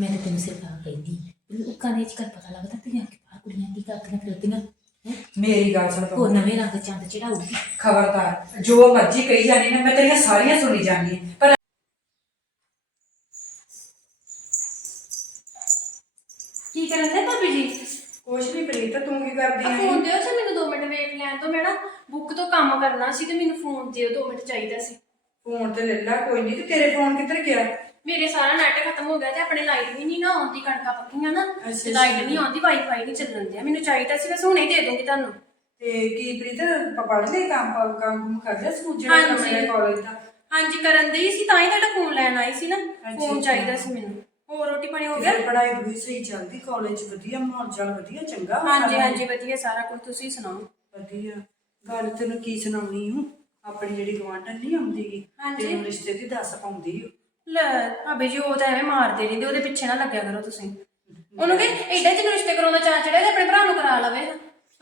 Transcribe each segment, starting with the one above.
ਮੈਂ ਤਾਂ ਤੈਨੂੰ ਸਿਰਫ ਆ ਕਹਿੰਦੀ ਲੋਕਾਂ ਦੇ ਅੱਜ ਕੱਲ੍ਹ ਪਤਾ ਲੱਗਦਾ ਤੇ ਜਾਂ ਆ ਕੁੜੀਆਂ ਕੀ ਕਰਦੀਆਂ ਫਿਰਦੀਆਂ ਹੈਂ? ਮੇਰੀ ਗੱਲ ਸੁਣ ਉਹ ਨਵੇਂ ਰੰਗ ਚੰਦ ਚੜਾਉਗੀ ਖਬਰਦਾਰ ਜੋ ਮਰਜ਼ੀ ਕਹੀ ਜਾਣੀ ਨਾ ਮੈਂ ਤੇਰੀਆਂ ਸਾਰੀਆਂ ਸੁਣੀ ਹਾਂ। ਪਰ ਕੀ ਕਰਨ ਦੇ ਭਾਬੀ ਜੀ? ਕੁਛ ਨਹੀਂ ਪ੍ਰੀਤ ਤੂੰ ਕੀ ਕਰਦੀ ਆ ਫੋਨ ਦਿਓ ਜੇ ਮੈਨੂੰ 2 ਮਿੰਟ ਵੇਖ ਲੈਣ ਤੋਂ। ਮੈਂ ਨਾ ਬੁੱਕ ਤੋਂ ਕੰਮ ਕਰਨਾ ਸੀ ਤੇ ਮੈਨੂੰ ਫੋਨ ਦਿਓ 2 ਮਿੰਟ ਚਾਹੀਦਾ ਸੀ। ਫੋਨ ਤੇ ਲੈ ਲਾ ਕੋਈ ਨਹੀਂ ਤੇ ਤੇਰੇ ਫੋਨ ਕਿੱਧਰ ਗਿਆ? ਮੇਰੇ ਸਾਰਾ ਨੈਟ ਖਤਮ ਹੋ ਗਿਆ ਤੇ ਆਪਣੇ ਲਾਈਟ ਵੀ ਨਹੀਂ ਨਾ ਆਉਂਦੀ ਕਣਕਾਂ ਪੱਕੀਆਂ ਨਾ ਤੇ ਲਾਈਟ ਨਹੀਂ ਆਉਂਦੀ ਵਾਈਫਾਈ ਨਹੀਂ ਚੱਲਣ ਦਿਆ ਮੈਨੂੰ ਚਾਹੀਦਾ ਸੀ ਬਸ ਹੁਣੇ ਹੀ ਦੇ ਦੂੰਗੀ ਤੁਹਾਨੂੰ ਤੇ ਕੀ ਪ੍ਰੀਤ ਪ- ਪੜ੍ਹ ਲਈ ਕੰਮ ਕੰਮ ਕੰਮ ਕਰ ਲਿਆ ਸਕੂਲ ਜਿਹੜਾ। ਕੰਮ ਹੈ ਕਾਲਜ ਦਾ ਹਾਂਜੀ ਕਰਨ ਦੇ ਸੀ ਤਾਂ ਹੀ ਤੁਹਾਡਾ ਫੋਨ ਲੈਣ ਆਈ ਸੀ ਨਾ ਫੋਨ। ਚਾਹੀਦਾ ਸੀ ਮੈਨੂੰ ਹੋਰ ਰੋਟੀ ਪਾਣੀ ਹੋ ਤੇ ਗਿਆ ਫਿਰ ਪੜ੍ਹਾਈ ਵੀ ਸਹੀ ਚੱਲਦੀ ਕਾਲਜ ਵਧੀਆ ਮਾਹੌਲ ਚੱਲ ਵਧੀਆ ਚੰਗਾ ਹਾਂਜੀ। ਹਾਂਜੀ ਵਧੀਆ ਸਾਰਾ ਕੁਝ ਤੁਸੀਂ ਸੁਣਾਓ ਵਧੀਆ ਗੱਲ ਤੈਨੂੰ ਕੀ ਸੁਣਾਉਣੀ ਹੂੰ ਆਪਣੀ ਜਿਹੜੀ ਗਵਾਂਢਣ ਨਹੀਂ ਆਉਂਦੀਗੀ ਹਾਂਜੀ। ਤੈਨੂੰ ਰਿਸ਼ਤੇ ਦੀ ਦੱਸ ਪਾਉਂਦੀ ਓ। ਲੈ ਭਾਬੀ ਜੀ ਉਹ ਤਾਂ ਐਵੇਂ ਮਾਰਦੇ ਰਹਿੰਦੇ ਉਹਦੇ ਪਿੱਛੇ ਨਾ ਲੱਗਿਆ ਕਰੋ ਤੁਸੀਂ। ਉਹਨੂੰ ਕਿ ਐਡਾ ਜਿਹਨੂੰ ਰਿਸ਼ਤੇ ਕਰਾਉਣਾ ਚਾਹ ਚੜਿਆ ਤੇ ਆਪਣੇ ਭਰਾ ਨੂੰ ਕਰਾ ਲਵੇ।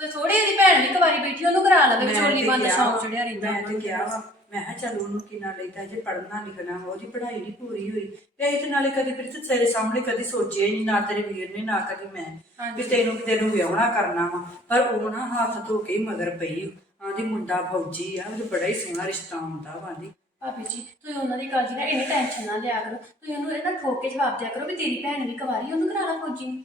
ਉਹ ਥੋੜੀ ਜਿਹੀ ਭੈਣ ਵੀ ਕੁਵਾਰੀ ਬੈਠੀ ਉਹਨੂੰ ਕਰਾ ਲਵੇ ਤੇ ਬੰਦ ਸ਼ੌਂਕ ਚੜਿਆ ਰਹਿੰਦਾ। ਮੈਂ ਤੇ ਕਿਹਾ ਵਾ ਮੈਂ ਕਿਹਾ ਚੱਲ ਉਹਨੂੰ ਕਿੰਨਾ ਲੈਤਾ ਜੇ ਪੜ੍ਹਨਾ ਲਿਖਣਾ ਵਾ, ਉਹਦੀ ਪੜ੍ਹਾਈ ਨਹੀਂ ਪੂਰੀ ਹੋਈ। ਤੇ ਇਹ ਤੇ ਨਾਲੇ ਕਦੀ ਪ੍ਰੀਤ ਤੇਰੇ ਸਾਹਮਣੇ ਕਦੀ ਸੋਚਿਆ ਹੀ ਨਹੀਂ ਨਾ ਤੇਰੇ ਵੀਰ ਨੇ ਨਾ ਕਦੀ ਮੈਂ। ਵੀ ਤੈਨੂੰ ਤੈਨੂੰ ਵਿਆਹਣਾ ਕਰਨਾ ਵਾ। ਪਰ ਉਹ ਨਾ ਹੱਥ ਧੋ ਕੇ ਹੀ ਮਗਰ ਪਈ ਆਂਦੀ ਮੁੰਡਾ ਫੌਜੀ ਆ ਉਹਦਾ ਬੜਾ ਹੀ ਸੋਹਣਾ ਰਿਸ਼ਤਾ ਹੁੰਦਾ ਵਾ ਆਂਦੀ ਭਾਬੀ ਜੀ ਤੁਸੀਂ ਉਹਨਾਂ ਦੀ ਗੱਲ ਦੀ ਨਾ ਇੰਨੀ ਟੈਨਸ਼ਨ ਨਾ ਲਿਆ ਕਰੋ। ਤੁਸੀਂ ਉਹਨੂੰ ਇਹ ਨਾ ਠੋਕ ਕੇ ਜਵਾਬ ਦਿਆ ਕਰੋ ਵੀ ਤੇਰੀ ਭੈਣ ਵੀ ਕੁਵਾਰੀ ਉਹਨੂੰ ਕਰਾ ਲਾ ਫੌਜੀ ਨੂੰ।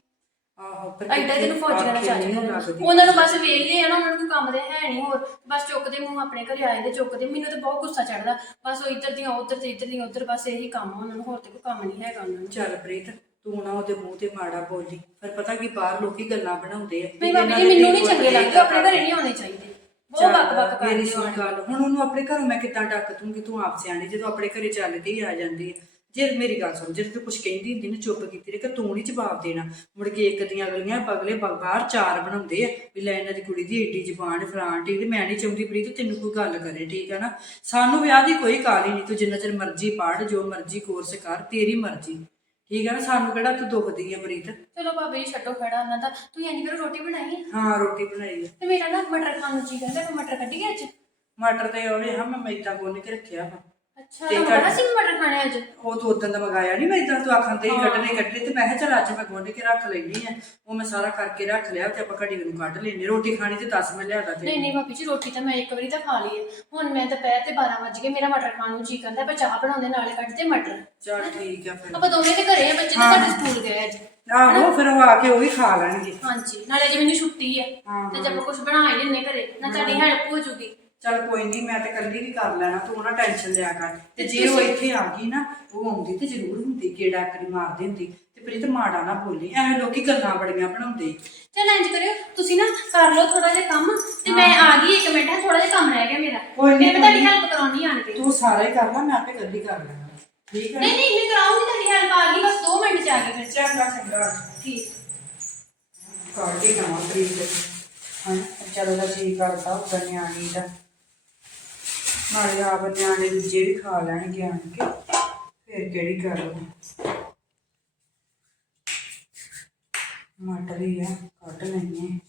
ਆਹੋ ਪਰ ਐਡਾ ਜਿਹਨੂੰ ਫੌਜੀ ਨਾਲ ਲੱਗਦੀ। ਉਹਨਾਂ ਨੂੰ ਬਸ ਵੇਲੇ ਆ ਨਾ ਉਹਨਾਂ ਨੂੰ ਕੋਈ ਕੰਮ ਦੇ ਹੈ ਨਹੀਂ ਹੋਰ। ਬਸ ਚੁੱਕਦੇ ਮੂੰਹ ਆਪਣੇ ਘਰੇ ਆਏ ਦੇ ਚੁੱਕਦੇ ਮੈਨੂੰ ਤਾਂ ਬਹੁਤ ਗੁੱਸਾ ਚੜਦਾ ਬਸ ਉਹ ਇੱਧਰ ਦੀਆਂ ਉੱਧਰ ਤੇ ਇੱਧਰ ਦੀਆਂ ਉੱਧਰ ਬਸ ਇਹੀ ਕੰਮ ਆ ਉਹਨਾਂ ਨੂੰ ਹੋਰ ਤੇ ਕੋਈ ਕੰਮ ਨਹੀਂ ਹੈਗਾ ਉਹਨਾਂ ਨੂੰ। ਚੱਲ ਪ੍ਰੀਤ ਤੂੰ ਨਾ ਉਹਦੇ ਮੂੰਹ ਤੇ ਮਾੜਾ ਬੋਲੀ। ਪਰ ਪਤਾ ਕੀ ਬਾਹਰ ਲੋਕੀ ਗੱਲਾਂ ਬਣਾਉਂਦੇ ਆ ਨਹੀਂ ਜੀ ਮੈਨੂੰ ਨਹੀਂ ਚੰਗੇ ਲੱਗਦੇ ਆਪਣੇ ਘਰੇ ਨਹੀਂ ਆਉਣੇ ਚਾਹੀਦੇ। ਬੱਕ ਬੱਕ ਮੇਰੀ ਕਰਦੇ ਗੱਲ ਹੁਣ ਉਹਨੂੰ ਆਪਣੇ ਘਰੋਂ ਮੈਂ ਕਿੱਦਾਂ ਡੱਕ ਦੂੰਗੀ ਤੂੰ ਆਪ ਸਿਆਣੀ ਜਦੋਂ ਆਪਣੇ ਘਰੇ ਚੱਲ ਕੇ ਹੀ ਆ ਜਾਂਦੀ ਹੈ। ਜੇ ਮੇਰੀ ਗੱਲ ਸੁਣ ਜੇ ਤੂੰ ਕੁਝ ਕਹਿੰਦੀ ਹੁੰਦੀ ਨਾ ਚੁੱਪ ਕੀਤੀ ਰਹੇ ਕਿ ਤੂੰ ਨਹੀਂ ਜਵਾਬ ਦੇਣਾ। ਮੁੜ ਕੇ ਇੱਕ ਦੀਆਂ ਅਗਲੀਆਂ ਅਗਲੇ ਬ- ਬਾਹਰ ਚਾਰ ਬਣਾਉਂਦੇ ਆ ਵੀ ਲੈ ਇਹਨਾਂ ਦੀ ਕੁੜੀ ਦੀ ਏਡੀ ਜ਼ਬਾਨ ਫਲਾਣ ਟੀ ਤੇ ਮੈਂ ਨਹੀਂ ਚਾਹੁੰਦੀ ਪ੍ਰੀਤ ਤੈਨੂੰ ਕੋਈ ਗੱਲ ਕਰੇ ਠੀਕ ਹੈ ਨਾ? ਸਾਨੂੰ ਵਿਆਹ ਦੀ ਕੋਈ ਕਾਲ ਹੀ ਨਹੀਂ ਤੂੰ ਜਿੰਨਾ ਚਿਰ ਮਰਜ਼ੀ ਪੜ੍ਹ ਜੋ ਮਰਜ਼ੀ ਕੋਰਸ ਕਰ ਤੇਰੀ ਮਰਜ਼ੀ। ਠੀਕ ਹੈ ਨਾ ਸਾਨੂੰ ਕਿਹੜਾ ਤੂੰ ਦੁਖਦੀ ਹੈ ਪ੍ਰੀਤ? ਚਲੋ ਭਾਬੀ ਜੀ ਛੱਡੋ ਖੜਾ ਉਹਨਾਂ ਦਾ। ਤੁਸੀਂ ਇੰਨੀ ਕਰੋ ਰੋਟੀ ਬਣਾਈ ਹੈ? ਹਾਂ ਰੋਟੀ ਬਣਾਈ ਹੈ ਤੇ ਮੇਰਾ ਨਾ ਮਟਰ ਖਾਣ ਨੂੰ ਜੀ ਕਹਿੰਦਾ ਮੈਂ ਮਟਰ ਕੱਢੀ ਅੱਜ? ਮਟਰ ਤੇ ਉਹਨੇ ਹਾਂ ਮੈਂ ਮੈਦਾ ਗੁੰਨ ਕੇ ਰੱਖਿਆ ਵਾ। ਅੱਛਾ ਤੇ ਤਾਂ ਕੱਢ- ਬੜਾ ਸੀ ਮਟਰ ਖਾਣੇ ਅੱਜ? ਉਹ ਤੋਂ ਉਦੋਂ ਦਾ ਮੰਗਾਇਆ ਨਹੀਂ ਮੈਂ ਇਦਾਂ ਤੂੰ ਆਖਾਂ ਤੇ ਹੀ। ਕੱਢਣੇ ਤੇ ਮੈਂ ਕਿਹਾ ਚੱਲ ਅੱਜ ਮੈਂ ਗੁੰਨ ਕੇ ਰੱਖ ਲੈਣੀ ਆ। ਉਹ ਮੈਂ ਸਾਰਾ ਕਰਕੇ ਰੱਖ ਲਿਆ ਤੇ ਆਪਾਂ ਘੜੀ ਨੂੰ ਕੱਢ ਲੈਣੀ ਰੋਟੀ ਖਾਣੀ ਤੇ 10 ਮੈਂ ਲਿਆਦਾ ਤੇ ਨਹੀਂ ਨਹੀਂ ਭਾਬੀ ਜੀ ਰੋਟੀ ਤਾਂ ਮੈਂ ਇੱਕ ਵਾਰੀ ਤਾਂ ਖਾ ਲਈ ਹੈ। ਹੁਣ ਮੈਂ ਦੁਪਹਿਰ ਤੇ 12 ਵਜ ਗਏ ਮੇਰਾ ਮਟਰ ਖਾਣ ਨੂੰ ਜੀ ਕਰਦਾ ਆਪਾਂ ਚਾਹ ਬਣਾਉਂਦੇ ਨਾਲੇ ਕੱਢਦੇ ਮਟਰ। ਚੱਲ ਠੀਕ ਆ ਫਿਰ। ਆਪਾਂ ਦੋਵੇਂ ਤੇ ਘਰੇ ਆ ਬੱਚੇ ਤਾਂ ਤੁਹਾਡੇ ਸਕੂਲ ਗਏ ਅੱਜ। ਆਹੋ ਫਿਰ ਉਹ ਆ ਕੇ ਉਹ ਵੀ ਖਾ ਲੈਣਗੇ। ਹਾਂਜੀ ਨਾਲੇ ਅੱਜ ਮੈਨੂੰ ਛੁੱਟੀ ਹੈ ਹਾਂ, ਤੇ ਆਪਾਂ ਕੁਝ ਬਣਾ ਹੀ ਘਰੇ ਨਾ ਤੁਹਾਡੀ ਹੈਲਪ ਹੋ ਜੂਗੀ। ਚੱਲ ਕੋਈ ਨਹੀਂ ਮੈਂ ਤੇ ਕੱਲੀ ਵੀ ਕਰ ਲੈਣਾ ਤੂੰ ਨਾ ਟੈਨਸ਼ਨ ਲਿਆ ਕਰ। ਤੇ ਜੇ ਉਹ ਇੱਥੇ ਆ ਗਈ ਨਾ ਉਹ ਆਉਂਦੀ ਤੇ ਜ਼ਰੂਰ ਹੁੰਦੀ ਕਿਹੜਾ ਕਰੀ ਮਾਰਦੀ ਹੁੰਦੀ ਤੇ ਪ੍ਰੀਤ ਮਾੜਾ ਨਾ ਬੋਲੀ ਐਵੇਂ ਲੋਕੀ ਗੱਲਾਂ ਬੜੀਆਂ ਬਣਾਉਂਦੇ। ਚਲ ਇੰਜ ਕਰਿਓ ਤੁਸੀਂ ਨਾ ਕਰ ਲਓ ਥੋੜਾ ਜਿਹਾ ਕੰਮ ਤੇ ਮੈਂ ਆ ਗਈ ਇੱਕ ਮਿੰਟ ਥੋੜਾ ਜਿਹਾ ਕੰਮ ਰਹਿ ਗਿਆ ਮੇਰਾ। ਕੋਈ ਨੀ, ਮੈਂ ਤੁਹਾਡੀ ਹੈਲਪ ਕਰਾਉਣੀ ਆਣ ਕੇ ਤੂੰ ਸਾਰਾ ਹੀ ਕਰ ਲੈ ਮੈਂ ਆਪੇ ਕੱਲੀ ਕਰ ਲੈਣਾ। ਠੀਕ ਹੈ? ਨਹੀਂ ਨਹੀਂ ਮੈਂ ਕਰਾਉਂਗੀ ਤੁਹਾਡੀ ਹੈਲਪ ਆ ਗਈ ਬਸ 2 ਮਿੰਟ ਚ ਆ ਗਈ ਫਿਰ। ਚੰਗਾ ਚੰਗਾ। ਠੀਕ। ਕਾਢੀ ਨਾ ਪ੍ਰੀਤ। ਹਾਂ ਚਲੋ ਜੀ ਕਰਦਾ ਉਹ ਨਿਆਣੀ ਦਾ। ਨਾਲੇ ਆਪ ਨਿਆਣੇ ਦੂਜੇ ਵੀ ਖਾ ਲੈਣਗੇ ਆਣ ਕੇ ਫਿਰ ਕਿਹੜੀ ਗੱਲ ਵਾ। ਮਟਰ ਹੀ ਆ ਕੱਢ ਲੈਣੇ ਆ।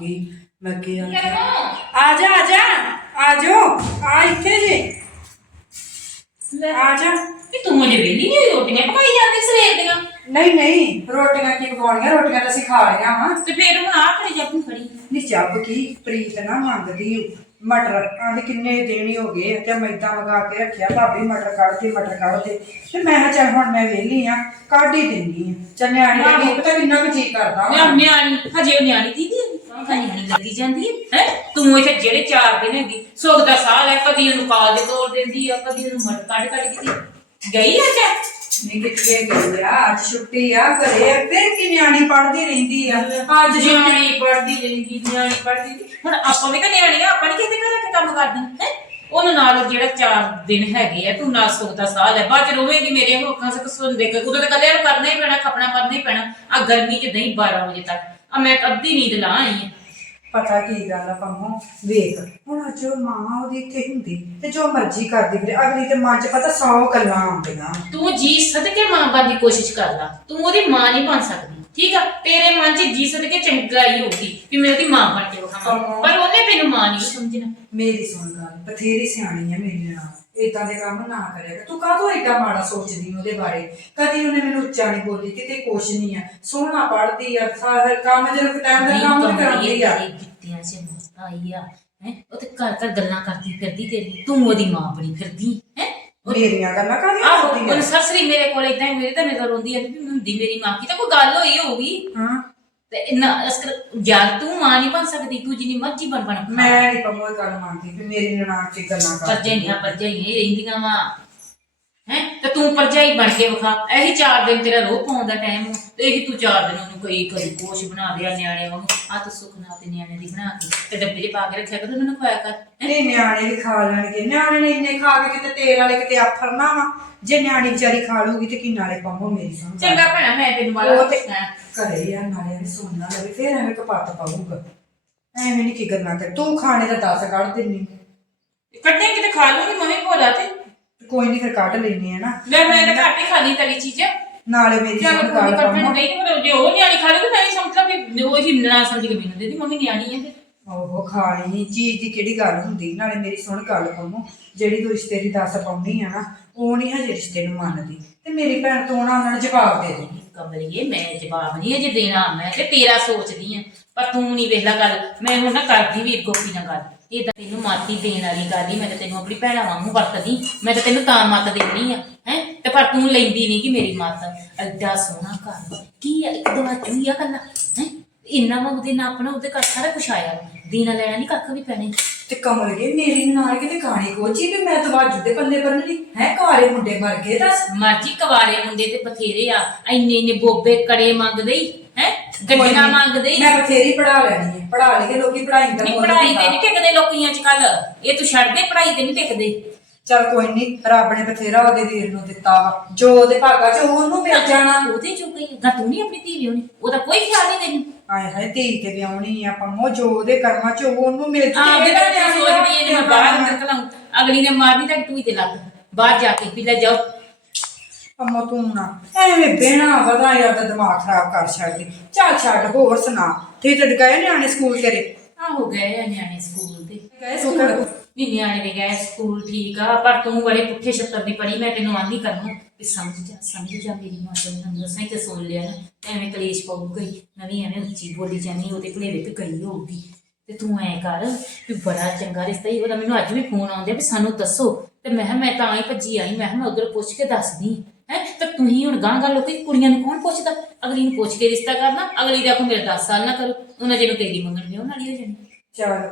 ਗਈ ਮੈਂ ਅੱਗੇ ਆ ਆ ਜਾ ਆ ਜਾ ਆ ਜਾ ਆ ਇੱਥੇ ਜੇ। ਆ ਜਾ। ਕਿ ਤੂੰ ਮੁਝੇ ਵੇਲੀ ਨਹੀਂ ਰੋਟੀਆਂ ਪਕਾਈ ਜਾਂਦੀ ਸਵੇਰ ਦੀਆਂ? ਨਹੀਂ ਨਹੀਂ ਰੋਟੀਆਂ ਕੀ ਪਕਾਉਣੀਆਂ ਰੋਟੀਆਂ ਤਾਂ ਅਸੀਂ ਖਾ ਲਈਆਂ ਵਾ। ਤੇ ਫਿਰ ਹੁਣ ਆ ਕਰੇ ਜੱਪੂ ਖੜੀ ਨੀ ਚੱਬ ਕੀ? ਪ੍ਰੀਤ ਨਾ ਮੰਗਦੀ ਮਟਰ। ਆਂਦੇ ਕਿੰਨੇ ਦਿਨ ਹੀ ਹੋ ਗਏ ਤੇ ਮੈਦਾ ਮਗਾ ਕੇ ਰੱਖਿਆ। ਭਾਬੀ ਮਟਰ ਕੱਢ ਦੇ ਮਟਰ ਕੱਢ ਦੇ। ਤੇ ਮੈਂ ਕਿਹਾ ਚੱਲ ਹੁਣ ਮੈਂ ਵਿਹਲੀ ਆ ਕੱਢ ਹੀ ਦਿੰਦੀ ਆ। ਚੱਲ ਨਿਆਣੀ ਦਾ ਕੀ ਪਤਾ ਕਿੰਨਾ ਕੁ ਜੀ ਕਰਦਾ ਮੈਂ ਵਾ। ਨਿਆਣੀ ਹਜੇ ਉਹ ਨਿਆਣੀ ਦੀ ਦੀ ਹਾਂ ਨਿਆਣੀ ਲੱਗੀ ਜਾਂਦੀ ਹੈ ਹੈ? ਤੂੰ ਇੱਥੇ ਜਿਹੜੇ ਚਾਰ ਦਿਨ ਹੈਗੀ ਸੁੱਖ ਦਾ ਸਾਹ ਲੈ ਕਦੀ ਉਹਨੂੰ ਕਾਲ ਦੇ ਤੋੜ ਦਿੰਦੀ ਆ ਕਦੀ ਉਹਨੂੰ ਮਟ ਕੱਢ ਕੱਢ ਕੇ ਗਈ ਆ ਜਾ ਨਹੀਂ ਕਿੱਥੇ ਗਈ ਆ ਅੱਜ ਛੁੱਟੀ ਆ ਘਰੇ ਆ, ਫਿਰ ਕੀ ਨਿਆਣੀ ਪੜਦੀ ਰਹਿੰਦੀ ਆ? ਅੱਜ ਨਿਆਣੀ ਪੜਦੀ ਰਹਿੰਦੀ ਨਿਆਣੀ ਪੜਦੀ ਰਹਿੰਦੀ। ਹੁਣ ਆਪਾਂ ਵੀ ਤਾਂ ਨਿਆਣੀ ਆ ਆਪਾਂ ਨੀ ਕਿਤੇ ਘਰ ਆ ਕੇ ਕੰਮ ਕਰਦੀ ਹੈ? ਉਹਨੂੰ ਨਾਲ ਜਿਹੜਾ ਚਾਰ ਦਿਨ ਹੈਗੇ ਆ ਤੂੰ ਨਾ ਸੁੱਖ ਦਾ ਸਾਹ ਲੈ ਬਾਅਦ ਚ ਰੋਵੇਂਗੀ ਮੇਰੇ ਹੋਕਾਂ ਸੇ ਕਸੁੰਦੇ ਕੇ ਉਦੋਂ ਤਾਂ ਕੱਲੇ ਨੂੰ ਕਰਨਾ ਹੀ ਪੈਣਾ ਖਪਣਾ ਕਰਨਾ ਹੀ ਪੈਣਾ ਆ ਗਰਮੀ ਚ ਨਹੀਂ 12 ਵਜੇ ਤੱਕ। ਆ ਮੈਂ ਤਾਂ ਅੱਧੀ ਨੀਂਦ ਲਾ ਆਈ ਆ। ਪਤਾ ਕੀ ਗੱਲ ਆ ਪੰਮੋ? ਵੇਖ ਹੁਣ ਜੋ ਮਾਂ ਉਹਦੀ ਇੱਥੇ ਹੁੰਦੀ ਤੇ ਜੋ ਮਰਜ਼ੀ ਕਰਦੀ ਫਿਰੇ ਅਗਲੀ ਤੇ ਮਨ ਚ ਪਤਾ 100 ਗੱਲਾਂ ਆਉਂਦੀਆਂ। ਤੂੰ ਜੀ ਸਦਕੇ ਮਾਂ ਬਣਨ ਦੀ ਕੋਸ਼ਿਸ਼ ਕਰ ਲਾ। ਤੂੰ ਉਹਦੀ ਮਾਂ ਨਹੀਂ ਬਣ ਸਕਦੀ ਠੀਕ ਆ? ਤੇਰੇ ਮਨ 'ਚ ਜੀ ਸਦਕੇ ਚੰਗਾਈ ਹੋਊਗੀ ਕਿ ਮੈਂ ਉਹਦੀ ਮਾਂ ਬਣ ਕੇ ਵਿਖਾਵਾਂ। ਪਰ ਉਹਨੇ ਤੈਨੂੰ ਮਾਂ ਨਹੀਂ ਸਮਝਣਾ। ਮੇਰੀ ਸੁਣ ਗੱਲ ਬਥੇਰੀ ਸਿਆਣੀ ਹੈ ਮੇਰੀ ਨਾਲ। ਇਦਾਂ ਦੇ ਕੰਮ ਨਾ ਕਰਿਆ ਕਰ। ਤੂੰ ਕਾਹਤੋਂ ਏਡਾ ਮਾੜਾ ਸੋਚਦੀ ਉਹਦੇ ਬਾਰੇ? ਕਦੀ ਉਹਨੇ ਮੈਨੂੰ ਉੱਚਾ ਨਹੀਂ ਬੋਲੀ ਕਿਤੇ ਕੁਛ ਨਹੀਂ ਆ। ਸੋਹਣਾ ਪੜਦੀ ਆ ਸਾਰਾ ਕੰਮ ਜਦੋਂ ਟਾਈਮ ਦਾ ਕੰਮ ਵੀ ਕਰਦੀ ਆ। ਗਿੱਤਿਆਂ 'ਚ ਮਸਤ ਆਈ ਆ ਹੈ? ਉਹ ਤੇ ਘਰ ਘਰ ਗੱਲਾਂ ਕਰਦੀ ਫਿਰਦੀ ਤੇਰੀ ਤੂੰ ਉਹਦੀ ਮਾਂ ਬਣੀ ਫਿਰਦੀ ਹੈ? ਮੇਰੀਆਂ ਗੱਲਾਂ ਕਾਹਦੀਆਂ ਆਹੋ ਕਰਦੀ ਉਹ ਆ ਸਰਸਰੀ ਮੇਰੇ ਕੋਲ ਇਦਾਂ ਮੇਰੇ ਤਾਂ ਮੇਰੇ ਰੋਂਦੀ ਆ ਵੀ ਹੁੰਦੀ ਮੇਰੀ ਮਾਂ ਕੀ ਤਾਂ ਕੋਈ ਗੱਲ ਹੋਈ ਹੋਊਗੀ? ਹਾਂ। ਤੇ ਇੰਨਾ ਅਸਕਰ ਯਾਰ ਤੂੰ ਮਾਂ ਨਹੀਂ ਬਣ ਸਕਦੀ ਤੂੰ ਜਿੰਨੀ ਮਰਜ਼ੀ ਬਣ ਬਣ ਮੈਂ ਨਹੀਂ ਪੰਮੋ ਇਹ ਗੱਲ ਮੰਨਦੀ ਵੀ ਮੇਰੀ ਨਨਾਣ ਤੇ ਗੱਲਾਂ ਕਰਦੀ। ਪਰਜਾਈਆਂ ਪਰਜਾਈਆਂ ਹੀ ਰਹਿੰਦੀਆਂ ਵਾ ਹੈ? ਤੇ ਤੂੰ ਪਰਜਾਈ ਬਣ ਕੇ ਵਿਖਾ ਇਹੀ ਚਾਰ ਦਿਨ ਤੇਰਾ ਰੋਹ ਪਾਉਣ ਦਾ ਟਾਈਮ ਤੇ ਇਹੀ ਤੂੰ ਚਾਰ ਦਿਨ ਉਹਨੂੰ ਕੋਈ ਕਦੀ ਕੋਸ਼ ਬਣਾ ਦਿਆ ਨਿਆਣੇ ਵਾਂਗੂ। ਆ ਤੂੰ ਸੁਖਨਾ ਤੇ ਨਿਆਣੇ ਦੀ ਬਣਾ ਕੇ ਤੇ ਡੱਬੇ 'ਚ ਪਾ ਕੇ ਰੱਖਿਆ ਕਰ ਤੇ ਮੈਨੂੰ ਖਵਾਇਆ ਕਰ ਹੈਂ? ਨਹੀਂ ਨਿਆਣੇ ਵੀ ਖਾ ਲੈਣਗੇ। ਨਿਆਣੇ ਨੇ ਇੰਨੇ ਖਾ ਕੇ ਕਿਤੇ ਤੇਲ ਵਾਲੇ ਕਿਤੇ ਆਫਰਨਾ ਵਾ ਜੇ ਨਿਆਣੀ ਵਿਚਾਰੀ ਖਾ ਲੂਗੀ ਤੇ ਕੀ ਨਾਲੇ ਪੰਮੋ ਮੇਰੀ ਗੱਲ। ਚੰਗਾ ਭੈਣਾ ਮੈਂ ਤੈਨੂੰ ਵਾਲਾ ਉਹ ਤੇ ਘਰੇ ਆ ਨਾਲੇ ਵੀ ਸੁਣਨਾ ਲਵੇ ਫੇਰ ਐਵੇਂ ਕਪੱਤ ਪਾਊਗਾ। ਐਵੇਂ ਨਹੀਂ ਕੀ ਕਰਨਾ ਕਰ ਤੂੰ ਖਾਣੇ ਦਾ ਦੱਸ ਕੱਢ ਦਿੰਨੀ। ਕੱਢੇ ਕਿਤੇ ਖਾ ਲੂੰਗੀ ਮੰਮੀ ਭੋਲਾ ਤੇ। ਕੋਈ ਨਹੀਂ ਫਿਰ ਕੱਢ ਲੈਣੀ ਹੈ ਨਾ। ਮੈਂ ਮੈਂ ਤਾਂ ਘੱਟ ਹੀ ਖਾਣੀ ਤਲੀ ਚੀਜ਼। ਨਾਲੇ ਮੇਰੀ ਚੱਲ ਸੁਣ ਕੋਈ ਗੱਲ ਪੰਮੋ ਨਹੀਂ ਮਤਲਬ ਜੇ ਉਹ ਨਿਆਣੀ ਖਾ ਲੂਗੀ ਮੈਂ ਵੀ ਸਮਝ ਲਾ ਵੀ ਉਹ ਹੀ ਨਾ ਸਮਝ ਕੇ ਮੈਨੂੰ ਦੇਦੀ ਮੰਮੀ ਨਿਆਣੀ ਹੈ ਫਿਰ ਉਹ ਖਾਣੀ ਚੀਜ਼ ਦੀ ਕਿਹੜੀ ਗੱਲ ਹੁੰਦੀ? ਨਾਲੇ ਮੇਰੀ ਸੁਣ ਗੱਲ ਪੰਮੋ ਜਿਹੜੀ ਤੂੰ ਰਿਸ਼ਤੇ ਦੀ ਦੱਸ ਪਾਉਣੀ ਆ ਨਾ ਉਹ ਨਹੀਂ ਹਜੇ ਰਿਸ਼ਤੇ ਨੂੰ ਮੰਨਦੀ। ਤੇ ਮੇਰੀ ਭੈਣ ਤੋਂ ਉਹਨਾਂ ਨੂੰ ਜਵਾਬ ਦੇ ਦੇ। ਕਮਲੀਏ ਮੈਂ ਜਵਾਬ ਨਹੀਂ ਅਜੇ ਦੇਣਾ ਮੈਂ ਤੇ ਤੇਰਾ ਸੋਚਦੀ ਆ ਪਰ ਤੂੰ ਨਹੀਂ ਵੇਖਲਾ ਗੱਲ ਮੈਂ ਹੁਣ ਨਾ ਕਰਦੀ ਵੀ ਗੋਪੀ ਨਾਲ ਗੱਲ। ਇਹ ਤਾਂ ਤੈਨੂੰ ਮਾਤੀ ਦੇਣ ਵਾਲੀ ਗੱਲ ਹੀ ਮੈਂ ਤਾਂ ਤੈਨੂੰ ਆਪਣੀ ਭੈਣਾਂ ਵਾਂਗੂ ਵਰਤਦੀ ਮੈਂ ਤਾਂ ਤੈਨੂੰ ਤਾਂ ਮੱਤ ਦੇਣੀ ਆ ਹੈ? ਤੇ ਪਰ ਤੂੰ ਲੈਂਦੀ ਨਹੀਂ ਕਿ ਮੇਰੀ ਮੱਤ। ਐਡਾ ਸੋਹਣਾ ਘਰ ਕੀ ਆ ਇੱਕ ਦਵਾ ਚੂਈ ਆ ਕੱਲਾ ਹੈ? ਇੰਨਾ ਮੰਗਦੇ ਨਾ ਆਪਣਾ ਉਹਦੇ ਘਰ ਸਾਰਾ ਕੁਛ ਆਇਆ। ਦੇਣਾ ਲੈਣਾ ਨਹੀਂ ਕੱਖ ਵੀ ਪੈਣੇ। ਤੇ ਕਮਲ ਗਏ ਮੇਰੀ ਨਾਲ ਕਿਤੇ ਗਾਣੀ ਕੋਚੀ ਵੀ ਮੈਂ ਤਵਾਜੂ ਦੇ ਪੱਲੇ ਬੰਨਣੀ ਹੈ ਕਾਰੇ ਮੁੰਡੇ ਮਰ ਗਏ ਦੱਸ। ਮਰਜ਼ੀ ਕਵਾਰੇ ਮੁੰਡੇ ਤੇ ਬਥੇਰੇ ਆ ਇੰਨੇ ਇੰਨੇ ਬੋਬੇ ਕੜੇ ਮੰਗਦੇ ਹੀ ਹੈ ਗੱਡੀਆਂ ਮੰਗਦੇ ਹੀ। ਮੈਂ ਬਥੇਰੀ ਪੜਾ ਲੈਣੀ ਹੈ। ਪੜਾ ਲਈਏ ਲੋਕੀ ਪੜਾਈ ਨਹੀਂ ਮੁੱਲ ਪੜਾਈ। ਤੇ ਨਹੀਂ ਟਿਕਦੇ ਲੋਕੀਆਂ ਚ ਕੱਲ ਇਹ ਤੂੰ ਛੱਡ ਦੇ ਪੜਾਈ ਤੇ ਨਹੀਂ ਟਿਕਦੇ। ਚੱਲ ਕੋਈ ਨਹੀਂ ਰੱਬ ਨੇ ਬਥੇਰਾ ਉਹਦੇ ਵੀਰ ਨੂੰ ਦਿੱਤਾ ਵਾ। ਜੋ ਉਹਦੇ ਭਾਗਾ ਚ ਉਹਨੂੰ ਮਿਲ ਜਾਣਾ। ਉਹਦੇ ਚੋਂ ਗਈ ਗਾ ਤੂੰ ਨਹੀਂ ਆਪਣੀ ਧੀ ਵਿਆਹਣੀ। ਉਹਦਾ ਕੋਈ ਖਿਆਲ ਨਹੀਂ ਤੈਨੂੰ। ਆਏ ਹਾਏ ਧੀ ਤੇ ਵਿਆਹਣੀ ਆ ਪੰਮੋ ਜੋ ਉਹਦੇ ਕਰਮਾਂ ਚ ਉਹ ਉਹਨੂੰ ਮਿਲ ਜੂ। ਆ ਬੇਟਾ ਮੈਂ ਸੋਚਦੀ ਇਹਨੇ ਮੈਂ ਬਾਹਰ ਕਲਾਉਂ ਅਗਲੀ ਨੇ ਮਾਰਨੀ ਤਾਂ ਟੂਈ ਤੇ ਲੱਗ। ਬਾਹਰ ਜਾ ਕੇ ਵੀ ਲੈ ਜਾਓ। ਪੰਮੋ ਤੂੰ ਨਾ। ਐਵੇਂ ਬਿਨਾ ਵਦਾ ਯਾਰ ਦਾ ਦਿਮਾਗ ਖਰਾਬ ਕਰ ਛੱਡਦੀ ਚੱਲ ਛੱਡ ਹੋਰ ਸੁਣਾ। ਤੇ ਤੇ ਗਏ ਨਿਆਣੇ ਸਕੂਲ ਤੇਰੇ? ਆ ਹੋ ਗਏ ਆ ਨਿਆਣੇ ਸਕੂਲ ਤੇ। ਗਏ ਸਕੂਲ? ਵੀ ਨਿਆਣੇ ਵੀ ਗਏ ਸਕੂਲ ਠੀਕ ਆ। ਪਰ ਤੂੰ ਬੜੇ ਪੁੱਠੇ ਛੱਤਰ ਦੀ ਪੜੀ ਮੈਂ ਤੈਨੂੰ ਆਂਦੀ ਕਰਨਾ ਵੀ ਸਮਝ ਜਾ ਸਮਝ ਜਾ ਮੇਰੀ ਮਾਂ ਤੈਨੂੰ ਦੱਸਾਂ ਹੀ ਤੇ ਸੁਣ ਲਿਆ ਨਾ। ਐਵੇਂ ਕਲੇਸ਼ ਪਊਗਾ ਹੀ ਨਵੀਂ ਐਵੇਂ ਉੱਚੀ ਬੋਲੀ ਜਾਨੀ ਉਹਦੇ ਭਲੇਵੇ ਤੇ ਗਈ ਹੋਊਗੀ। ਤੇ ਤੂੰ ਐ ਕਰ ਵੀ ਬੜਾ ਚੰਗਾ ਰਿਸ਼ਤਾ ਹੀ ਉਹਦਾ। ਮੈਨੂੰ ਅੱਜ ਵੀ ਫੋਨ ਆਉਂਦੇ ਵੀ ਸਾਨੂੰ ਦੱਸੋ। ਤੇ ਮੈਂ ਕਿਹਾ ਮੈਂ ਤਾਂ ਹੀ ਭੱਜੀ ਆਈ ਮੈਂ ਕਿਹਾ ਮੈਂ ਉਧਰ ਪੁੱਛ ਕੇ ਦੱਸਦੀ। ਹੈ? ਤੇ ਤੁਸੀਂ ਹੁਣ ਗਾਂ ਗਾਂ ਲੋਕੀ ਕੁੜੀਆਂ ਨੂੰ ਕੌਣ ਪੁੱਛਦਾ? ਅਗਲੀ ਨੂੰ ਪੁੱਛ ਕੇ ਰਿਸ਼ਤਾ ਕਰਨਾ ਅਗਲੀ ਦੇ ਆਖੋ ਮੇਰੇ 10 ਸਾਲ ਨਾ ਕਰੋ। ਉਹਨਾਂ ਜਿਹਨੂੰ ਤੇਰੀ ਮੰਗਣ ਦੇ ਉਹਨਾਂ ਵਾਲੀ ਹੋ ਜਾਣੀ।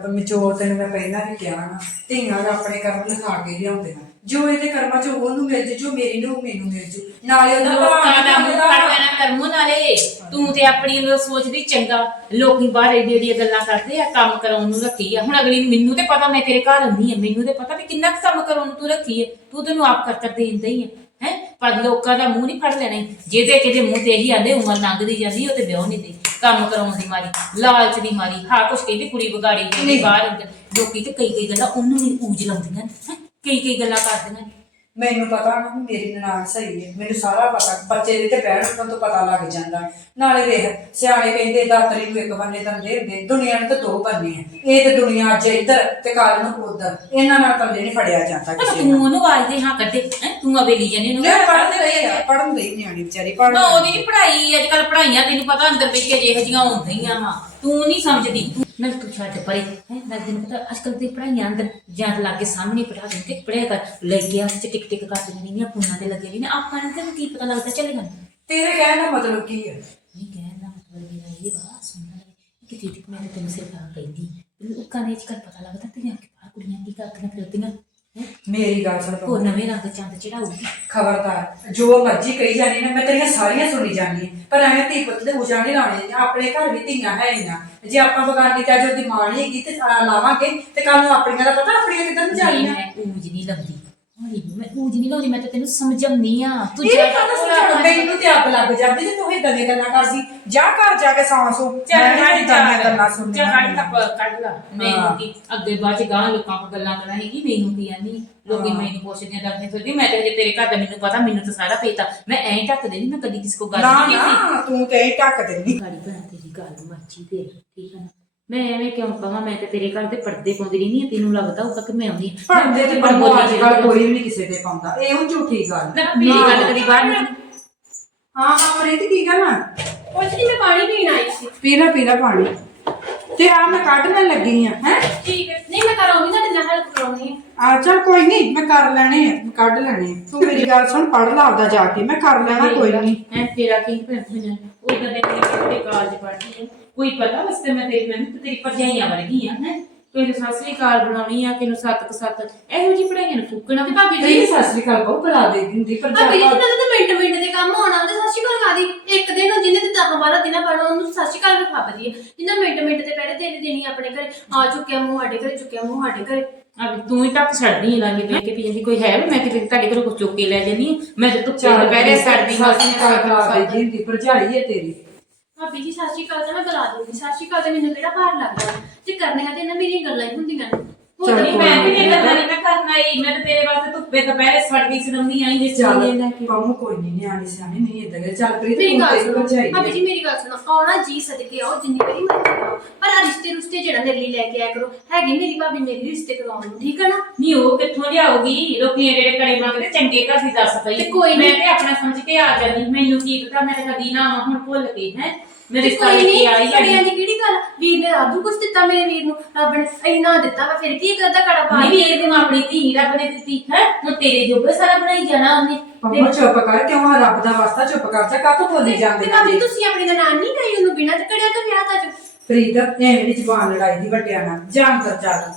ਪਰ ਜੋ ਤੈਨੂੰ ਮੈਂ ਪਹਿਲਾਂ ਵੀ ਕਿਹਾ ਨਾ ਧੀਆਂ ਦਾ ਆਪਣੇ ਕਰਮ ਲਿਖਾ ਕੇ ਲਿਆਉਂਦੇ ਨੇ। ਜੋ ਇਹਦੇ ਕਰਮਾਂ ਚ ਉਹਨੂੰ ਮਿਲ ਜੂ ਜੋ ਮੇਰੀ ਨੂੰ ਮੈਨੂੰ ਮਿਲ ਜੂ ਨਾਲੇ ਉਹਦਾ ਲੋਕਾਂ ਦਾ ਮੂੰਹ ਭਰਾ ਫੜ ਲੈਣਾ ਕਰਮੋ ਨਾਲੇ। ਤੂੰ ਤੇ ਆਪਣੀ ਨੂੰ ਸੋਚਦੀ ਚੰਗਾ ਲੋਕੀ ਬਾਹਰ ਏਡੀ ਏਡੀਆਂ ਗੱਲਾਂ ਕਰਦੇ ਆ ਕੰਮ ਕਰਾਉਣ ਨੂੰ ਰੱਖੀ ਆ। ਹੁਣ ਅਗਲੀ ਨੂੰ ਮੈਨੂੰ ਤੇ ਪਤਾ ਮੈਂ ਤੇਰੇ ਘਰ ਹੁੰਦੀ ਆ ਮੈਨੂੰ ਤੇ ਪਤਾ ਵੀ ਕਿੰਨਾ ਕੁ ਕੰਮ ਕਰਾਉਣ ਨੂੰ ਤੂੰ ਰੱਖੀ ਆ। ਤੂੰ ਤੈਨੂੰ ਆਪ ਕਰ ਕਰ ਦੇਂਦਾ ਹੀ ਆ। ਪਰ ਲੋਕਾਂ ਦਾ ਮੂੰਹ ਨਹੀਂ ਫੜ ਲੈਣਾ। ਜਿਹਦੇ ਕਿਤੇ ਮੂੰਹ ਤੇ ਇਹੀ ਆਂਦੇ ਉਮਰ ਲੰਘਦੀ ਜਾਂਦੀ ਉਹ ਤੇ ਵਿਆਹ ਨਹੀਂ ਦੇ ਕੰਮ ਕਰਾਉਣ ਦੀ ਮਾਰੀ ਲਾਲਚ ਦੀ ਮਾਰੀ ਹਾਂ ਕੁਛ ਕਹਿੰਦੀ ਕੁੜੀ ਵਿਗਾੜੀ ਜਾਂਦੀ ਨਹੀਂ। ਬਾਹਰ ਲੋਕੀ ਤੇ ਕਈ ਕਈ ਗੱਲਾਂ ਉਹਨੂੰ ਵੀ ਊਜ ਲਾਉਂਦੀਆਂ ਹੈ ਕਈ ਕਈ ਗੱਲਾਂ ਕਰਦੀਆਂ ਨੇ ਮੈਨੂੰ ਪਤਾ ਨਾ ਵੀ ਮੇਰੀ ਨਨਾਣ ਸਹੀ ਹੈ ਮੈਨੂੰ ਸਾਰਾ ਪਤਾ ਬੱਚੇ ਦੇ ਤੇ ਬੈਠ ਉੱਠਣ ਤੋਂ ਪਤਾ ਲੱਗ ਜਾਂਦਾ। ਨਾਲੇ ਵੇਖ ਸਿਆਣੇ ਕਹਿੰਦੇ ਦਾਤਰੀ ਨੂੰ ਇੱਕ ਬੰਨੇ ਦੰਦੇ ਹੁੰਦੇ ਦੁਨੀਆ ਨੂੰ ਤਾਂ ਦੋ ਬੰਨੇ ਆ। ਇਹ ਤੇ ਦੁਨੀਆ ਅੱਜ ਇੱਧਰ ਤੇ ਕੱਲ ਨੂੰ ਉੱਧਰ ਇਹਨਾਂ ਨਾਲ ਕੱਲੇ ਨਹੀਂ ਫੜਿਆ ਜਾਂਦਾ ਕਿਸੇ ਤੂੰ ਉਹਨੂੰ ਆਵਾਜ਼ ਦੇ ਹਾਂ ਕੱਢੇ ਹੈਂ? ਤੂੰ ਅਵੇਲੀ ਜਾਨੀ ਉਹਨੂੰ ਮੈਂ ਪੜ੍ਹਨ ਪੜ੍ਹਨ ਦੇ ਰਹੀ ਆ। ਪੜ੍ਹਨ ਦੇ ਨਿਆਣੀ ਵਿਚਾਰੀ ਪੜ੍ਹ ਨਾ ਉਹਦੀ ਨੀ ਪੜ੍ਹਾਈ ਅੱਜ ਕੱਲ ਪੜ੍ਹਾਈਆਂ ਤੈਨੂੰ ਪਤਾ ਅੰਦਰ ਬੈਠ ਕੇ ਜਿਹੋ ਜਿਹੀਆਂ ਹੁੰਦੀਆਂ ਵਾ ਤੂੰ ਨਹੀਂ ਸਮਝਦੀ ਮੈਂ ਤੂੰ ਛੱਡ ਪਰੇ। ਹੈ ਮੈਂ ਤੈਨੂੰ ਪਤਾ ਅੱਜ ਕੱਲ ਦੀ ਪੜ੍ਹਾਈਆਂ ਅੰਦਰ ਜਾਂ ਤਾਂ ਲਾਗੇ ਸਾਹਮਣੇ ਪੜ੍ਹਾ ਦਿੰਦੇ ਪੜ੍ਹਿਆ ਕਰ। ਲੈ ਗਿਆ ਚ ਟਿਕ ਟਿਕ ਕਰ ਦਿੰਦੀਆਂ ਨਹੀਂ ਫੋਨਾਂ ਤੇ ਲੱਗੇ ਨੇ ਆਪਾਂ ਨੂੰ ਤੈਨੂੰ ਕੀ ਪਤਾ ਲੱਗਦਾ ਚੱਲੇਗਾ ਨਹੀਂ ਤੇਰੇ ਕਹਿਣ ਦਾ ਮਤਲਬ ਕੀ ਹੈ ਕਹਿਣ ਦਾ ਮਤਲਬ ਮੇਰਾ ਇਹ ਵਾ ਸੁਣਨਾ ਕਿ ਤੇਰੀ ਮੈਂ ਤਾਂ ਤੈਨੂੰ ਸਿਰਫ ਆ ਕਹਿੰਦੀ ਲੋਕਾਂ ਨੇ ਅੱਜ ਕੱਲ ਪਤਾ ਲੱਗਦਾ ਤੇ ਕਿ ਬਾਹਰ ਕੁੜੀਆਂ ਕੀ ਕਰਦੀਆਂ ਫਿਰਦੀਆਂ? ਮੇਰੀ ਗੱਲ ਸੁਣ ਉਹ ਨਵੇਂ ਰੰਗ ਚੰਦ ਚੜਾਉਗੀ ਖਬਰਦਾਰ ਜੋ ਮਰਜ਼ੀ ਕਹੀ ਜਾਣੀ ਨਾ ਮੈਂ ਤੇਰੀਆਂ ਸਾਰੀਆਂ ਸੁਣੀ ਜਾਣੀ ਪਰ ਐਵੇਂ ਧੀ ਪੁੱਤ ਦੇ ਉਜਾੜੇ ਲਾਉਣੇ ਆ। ਆਪਣੇ ਘਰ ਵੀ ਧੀਆਂ ਹੈ ਨਾ। ਜੇ ਆਪਾਂ ਬਗਾਨੀ ਤੇ ਅੱਜ ਉਹਦੀ ਮਾਂ ਨਹੀਂ ਹੈਗੀ ਤੇ ਆ ਲਾਵਾਂਗੇ ਤੇ ਕੱਲ ਨੂੰ ਆਪਣੀਆਂ ਦਾ ਪਤਾ ਆਪਣੀਆਂ ਕਿੱਦਾਂ ਜਾਣੀਆਂ ਮੈਂ ਊਜ ਨਹੀਂ ਲੰਦੀ ਮੈਂ ਉਂਝ ਨਹੀਂ ਲਾਉਂਦੀ ਮੈਂ ਤਾਂ ਤੈਨੂੰ ਸਮਝਾਉਣੀ ਆ। ਤੂੰ ਇਹ ਜਾ ਕਾਹਦਾ ਸਮਝਾਉਣਾ? ਮੈਨੂੰ ਤੇ ਅੱਗ ਲੱਗ ਜਾਂਦੀ ਜੇ ਤੂੰ ਇਦਾਂ ਦੀਆਂ ਗੱਲਾਂ ਕਰਦੀ ਜਾ ਘਰ ਜਾ ਕੇ ਚੱਲ ਗੱਲਾਂ ਚੱਲ ਕੱਢ ਲਾ ਮੈਨੂੰ। ਕੀ ਅੱਗੇ ਬਾਅਦ ਚ ਗਾਂ ਲੋਕਾਂ ਕੋਲ ਗੱਲਾਂ ਕਰਾਂਗੀ ਮੈਨੂੰ ਕੀ ਆਨੀ ਲੋਕੀ। ਮੈਨੂੰ ਪੁੱਛਦੇ ਦੱਸਦੇ ਫਿਰਦੀ। ਮੈਂ ਤੇ ਤੇਰੇ ਘਰ ਦਾ ਮੈਨੂੰ ਪਤਾ ਮੈਨੂੰ ਤਾਂ ਸਾਰਾ ਪਤਾ। ਮੈਂ ਐਂ ਢੱਕ ਦੇਣੀ ਮੈਂ ਕਦੀ ਕਿਸੇ ਕੋ ਗੱਲ ਨਾ ਨਹੀਂ ਕੀਤੀ। ਨਾ ਤੂੰ ਤੇ ਇਹ ਢੱਕ ਦਿੰਦੀ। ਗਾੜੀ ਬਣਾ ਤੇਰੀ ਗੱਲ ਮਰਜ਼ੀ ਤੇ ਠੀਕ ਹੈ ਨਾ? ਮੈਂ ਐਵੇਂ ਕਿਉਂ ਕਹਾਂ? ਮੈਂ ਤੇ ਤੇਰੇ ਘਰ ਦੇ ਪਰਦੇ ਪਾਉਂਦੀ ਰਹਿੰਦੀ ਆ ਤੈਨੂੰ ਲੱਗਦਾ ਹੋਊਗਾ ਕਿ ਮੈਂ ਆਉਂਦੀ ਹਾਂ। ਪੜਦੇ ਤੇ ਮੈਂ ਬੋਲੀ ਅੱਜ ਕੱਲ ਕੋਈ ਵੀ ਨਹੀਂ ਕਿਸੇ ਤੇ ਪਾਉਂਦਾ। ਇਹ ਹੁਣ ਝੂਠੀ ਗੱਲ। ਨਾ ਮੇਰੀ ਗੱਲ ਕਦੀ ਬਾਹਰ ਨਿਕਲ। ਹਾਂ ਹਾਂ ਪ੍ਰੀਤ ਕੀ ਕਰਨਾ ਕੁਝ ਨਹੀਂ ਮੈਂ ਪਾਣੀ ਪੀਣ ਆਈ ਸੀ। ਪੀ ਲੈ ਪੀ ਲੈ ਪਾਣੀ। ਤੇ ਆ ਮੈਂ ਕੱਢਣ ਲੱਗੀ ਆ ਹੈ? ਠੀਕ ਹੈ। ਨਹੀਂ ਮੈਂ ਕਰਾਉਂਗੀ ਤੁਹਾਡੇ ਨਾਲ ਹੈਲਪ ਕਰਾਉਣੀ ਹੈ। ਆ ਚੱਲ ਕੋਈ ਨਹੀਂ ਮੈਂ ਕਰ ਲੈਣੇ ਆ ਮੈਂ ਕੱਢ ਲੈਣੇ ਆ। ਤੂੰ ਮੇਰੀ ਗੱਲ ਸੁਣ ਪੜ ਲਾ ਆਪਦਾ ਜਾ ਕੇ। ਮੈਂ ਕਰ ਲੈਣਾ ਕੋਈ ਨਹੀਂ ਐ ਤੇਰਾ ਕੀ ਭੈਣ ਉਹ ਤਾਂ ਤੇਰੇ ਕਾਲਜ ਪੜ੍ਹਦੀ ਹੈ। ਕੋਈ ਪਤਾ ਵਸਤੇ ਮੈਂ ਤੇਰੀ ਮੈਨੂੰ ਤੇ ਤੇਰੀ ਭਰਜਾਈਆਂ ਵਰਗੀ ਆ ਹੈ? ਕੋਈ ਸਾਸਰੀ ਕਾਲ ਬਣਾਉਣੀ ਆ ਕਿਨੂੰ ਸੱਤ ਕ ਸੱਤ। ਇਹੋ ਜੀ ਪੜਾਈਆਂ ਨੂੰ ਫੂਕਣਾ ਤੇ ਭਾਬੀ ਤੇਰੀ ਜੀ ਸਤਿ ਸ੍ਰੀ ਅਕਾਲ ਬਹੁਤ ਬੁਲਾ ਦੇ ਦਿੰਦੀ ਪਰ ਬਈ ਜਾ ਜਿੱਦਾਂ ਤਾਂ ਮਿੰਟ ਮਿੰਟ ਦੇ ਕੰਮ ਹੋਣਾ ਤੇ ਸਤਿ ਸ਼੍ਰੀ ਅਕਾਲ ਕਾਦੀ ਇੱਕ ਦਿਨ ਨੂੰ ਜਿਹਨੇ ਤੇ 10 12 ਦਿਨਾਂ ਪੜਨਾ ਉਹਨੂੰ ਸਤਿ ਸ਼੍ਰੀ ਅਕਾਲ ਵੀ ਫੱਬਦੀ ਹੈ ਜਿੰਨਾ ਮਿੰਟ ਮਿੰਟ ਤੇ ਪਹਿਲੇ ਤੇਰੀ ਦੇਣੀ ਆਪਣੇ ਘਰੇ। ਆ ਚੁੱਕਿਆ ਮੂੰਹ ਸਾਡੇ ਘਰੇ ਚੁੱਕਿਆ ਮੂੰਹ ਸਾਡੇ ਘਰੇ। ਆ ਤੂੰ ਹੀ ਟੱਕ ਛੱਡਦੀ ਲਾਂਗੇ ਤੇ ਕਿ ਪੀਂਦੀ ਕੋਈ ਹੈ ਵੀ ਮੈਂ ਕਿਤੇ ਤੁਹਾਡੇ ਘਰੋਂ ਕੁਝ ਚੁੱਕ ਕੇ ਲੈ ਜਾਨੀ। ਮੈਂ ਤੇ ਤੂੰ ਚੱਲ ਪਹਿਲੇ ਸਰਦੀ ਸਤਿ ਸ੍ਰੀ ਅਕਾਲ ਬੁਲਾ ਦੇ। ਦਿੰਦੀ ਭਰਜਾਈ ਹੈ ਤੇਰੀ। ਭਾਬੀ ਜੀ ਸਤਿ ਸ਼੍ਰੀ ਅਕਾਲ ਤਾਂ ਮੈਂ ਬੁਲਾ ਦੂੰਗੀ ਸਤਿ ਸ਼੍ਰੀ ਅਕਾਲ ਤੇ ਮੈਨੂੰ ਕਿਹੜਾ ਭਾਰ ਲੱਗਦਾ ਜੇ ਕਰਨੀਆਂ ਤੇ ਇਹਨਾਂ ਮੇਰੀਆਂ ਗੱਲਾਂ ਹੀ ਹੁੰਦੀਆਂ ਨੇ। ਉਹ ਚੱਲ ਤਾਂ ਨਹੀਂ ਮੈਂ ਮੈਂ ਵੀ ਨਹੀਂ ਕਰਨਾ ਨਹੀਂ ਮੈਂ ਕਰਨਾ ਹੀ। ਮੈਂ ਤੇ ਤੇਰੇ ਵਾਸਤੇ ਧੁੱਪੇ ਦੁਪਹਿਰੇ ਸੜਦੀ ਸੜਮੀ ਆਈ ਜਿਸ ਚੱਲ ਲਈ ਲੈ ਕੇ ਕੰਮ ਕੋਈ ਨਹੀਂ ਨਿਆਣੀ ਸਿਆਣੀ ਨਹੀਂ ਇਦਾਂ ਦੇ। ਚੱਲ ਪ੍ਰੀਤ ਮੇਰੀ ਤੂੰ ਗੱਲ ਸੁਣੋ। ਭਾਬੀ ਹੈ। ਜੀ ਮੇਰੀ ਗੱਲ ਸੁਣੋ। ਆਉਣਾ ਜੀ ਸਦਕੇ ਆਓ ਜਿੰਨੀ ਵਾਰੀ ਮਰਜ਼ੀ ਆਓ। ਪਰ ਆ ਰਿਸ਼ਤੇ ਰੁਸ਼ਤੇ ਜਿਹੜਾ ਮੇਰੇ ਲਈ ਲੈ ਕੇ ਆਇਆ ਕਰੋ ਹੈਗੀ ਮੇਰੀ ਭਾਬੀ ਮੇਰੀ ਰਿਸ਼ਤੇ ਕਰਾਉਣ ਨੂੰ ਠੀਕ ਹੈ ਨਾ? ਨਹੀਂ ਉਹ ਕਿੱਥੋਂ ਲਿਆਉਗੀ ਲੋਕੀ ਇਹ ਜਿਹੜੇ ਕੜੇ ਮੰਗਦੇ ਚੰਗੇ ਘਰ ਦੀ ਦੱਸ ਪਈ। ਤੇ ਕੋਈ ਮੈਂ ਨੀ। ਤੇ ਆਪਣਾ ਸਮਝ ਕੇ ਆ ਜਾਂਦੀ। ਮੈਨੂੰ ਕੀ ਪਤਾ ਮੈਂ ਤੇ ਕਦੀ ਨਾ ਆਵਾਂ, ਹੁਣ ਭੁੱਲ ਕੇ ਹੈ। ਮੇਰੇ ਤੇ ਕੋਈ ਕੇ ਨਹੀਂ ਆਈ ਕੜਿਆਂ ਆ ਦੀ ਕਿਹੜੀ ਗੱਲ ਵੀਰ ਨੇ ਆਦੂ ਕੁਛ ਦਿੱਤਾ ਮੇਰੇ ਵੀਰ ਨੂੰ ਰੱਬ ਨੇ ਇੰਨਾ ਦਿੱਤਾ ਵਾ ਫਿਰ ਕੀ ਕਰਦਾ ਕੜਾ ਪਾ ਨਹੀਂ ਵੀ ਇਹ ਆਪਣੀ ਧੀ ਰੱਬ ਨੇ ਦਿੱਤੀ ਹੈ? ਹੁਣ ਤੇਰੇ ਜੋਗੇ ਸਾਰਾ ਬਣਾਈ ਜਾਣਾ ਉਹਨੇ। ਪੰਮਾ ਚੁੱਪ ਕਰ ਕਿਉਂ ਆ? ਰੱਬ ਦਾ ਵਾਸਤਾ ਚੁੱਪ ਕਰ ਜਾ ਕਾਹਤੋਂ ਬੋਲੀ ਜਾਂਦੀ ਤੇ ਭਾਬੀ ਤੁਸੀਂ? ਆਪਣੀ ਦਾ ਨਾਂ ਨਹੀਂ ਗਈ ਉਹਨੂੰ ਬਿਨਾਂ ਤੇ ਕੜਿਆ ਤੋਂ ਵਿਆਹ ਤਾਂ ਪ੍ਰੀਤ ਐਵੇਂ ਨਹੀਂ ਜ਼ਬਾਨ ਲੜਾਈ ਦੀ ਵੱਡਿਆਂ ਨਾਲ ਜਾਣ ਕਰ ਚੱਲ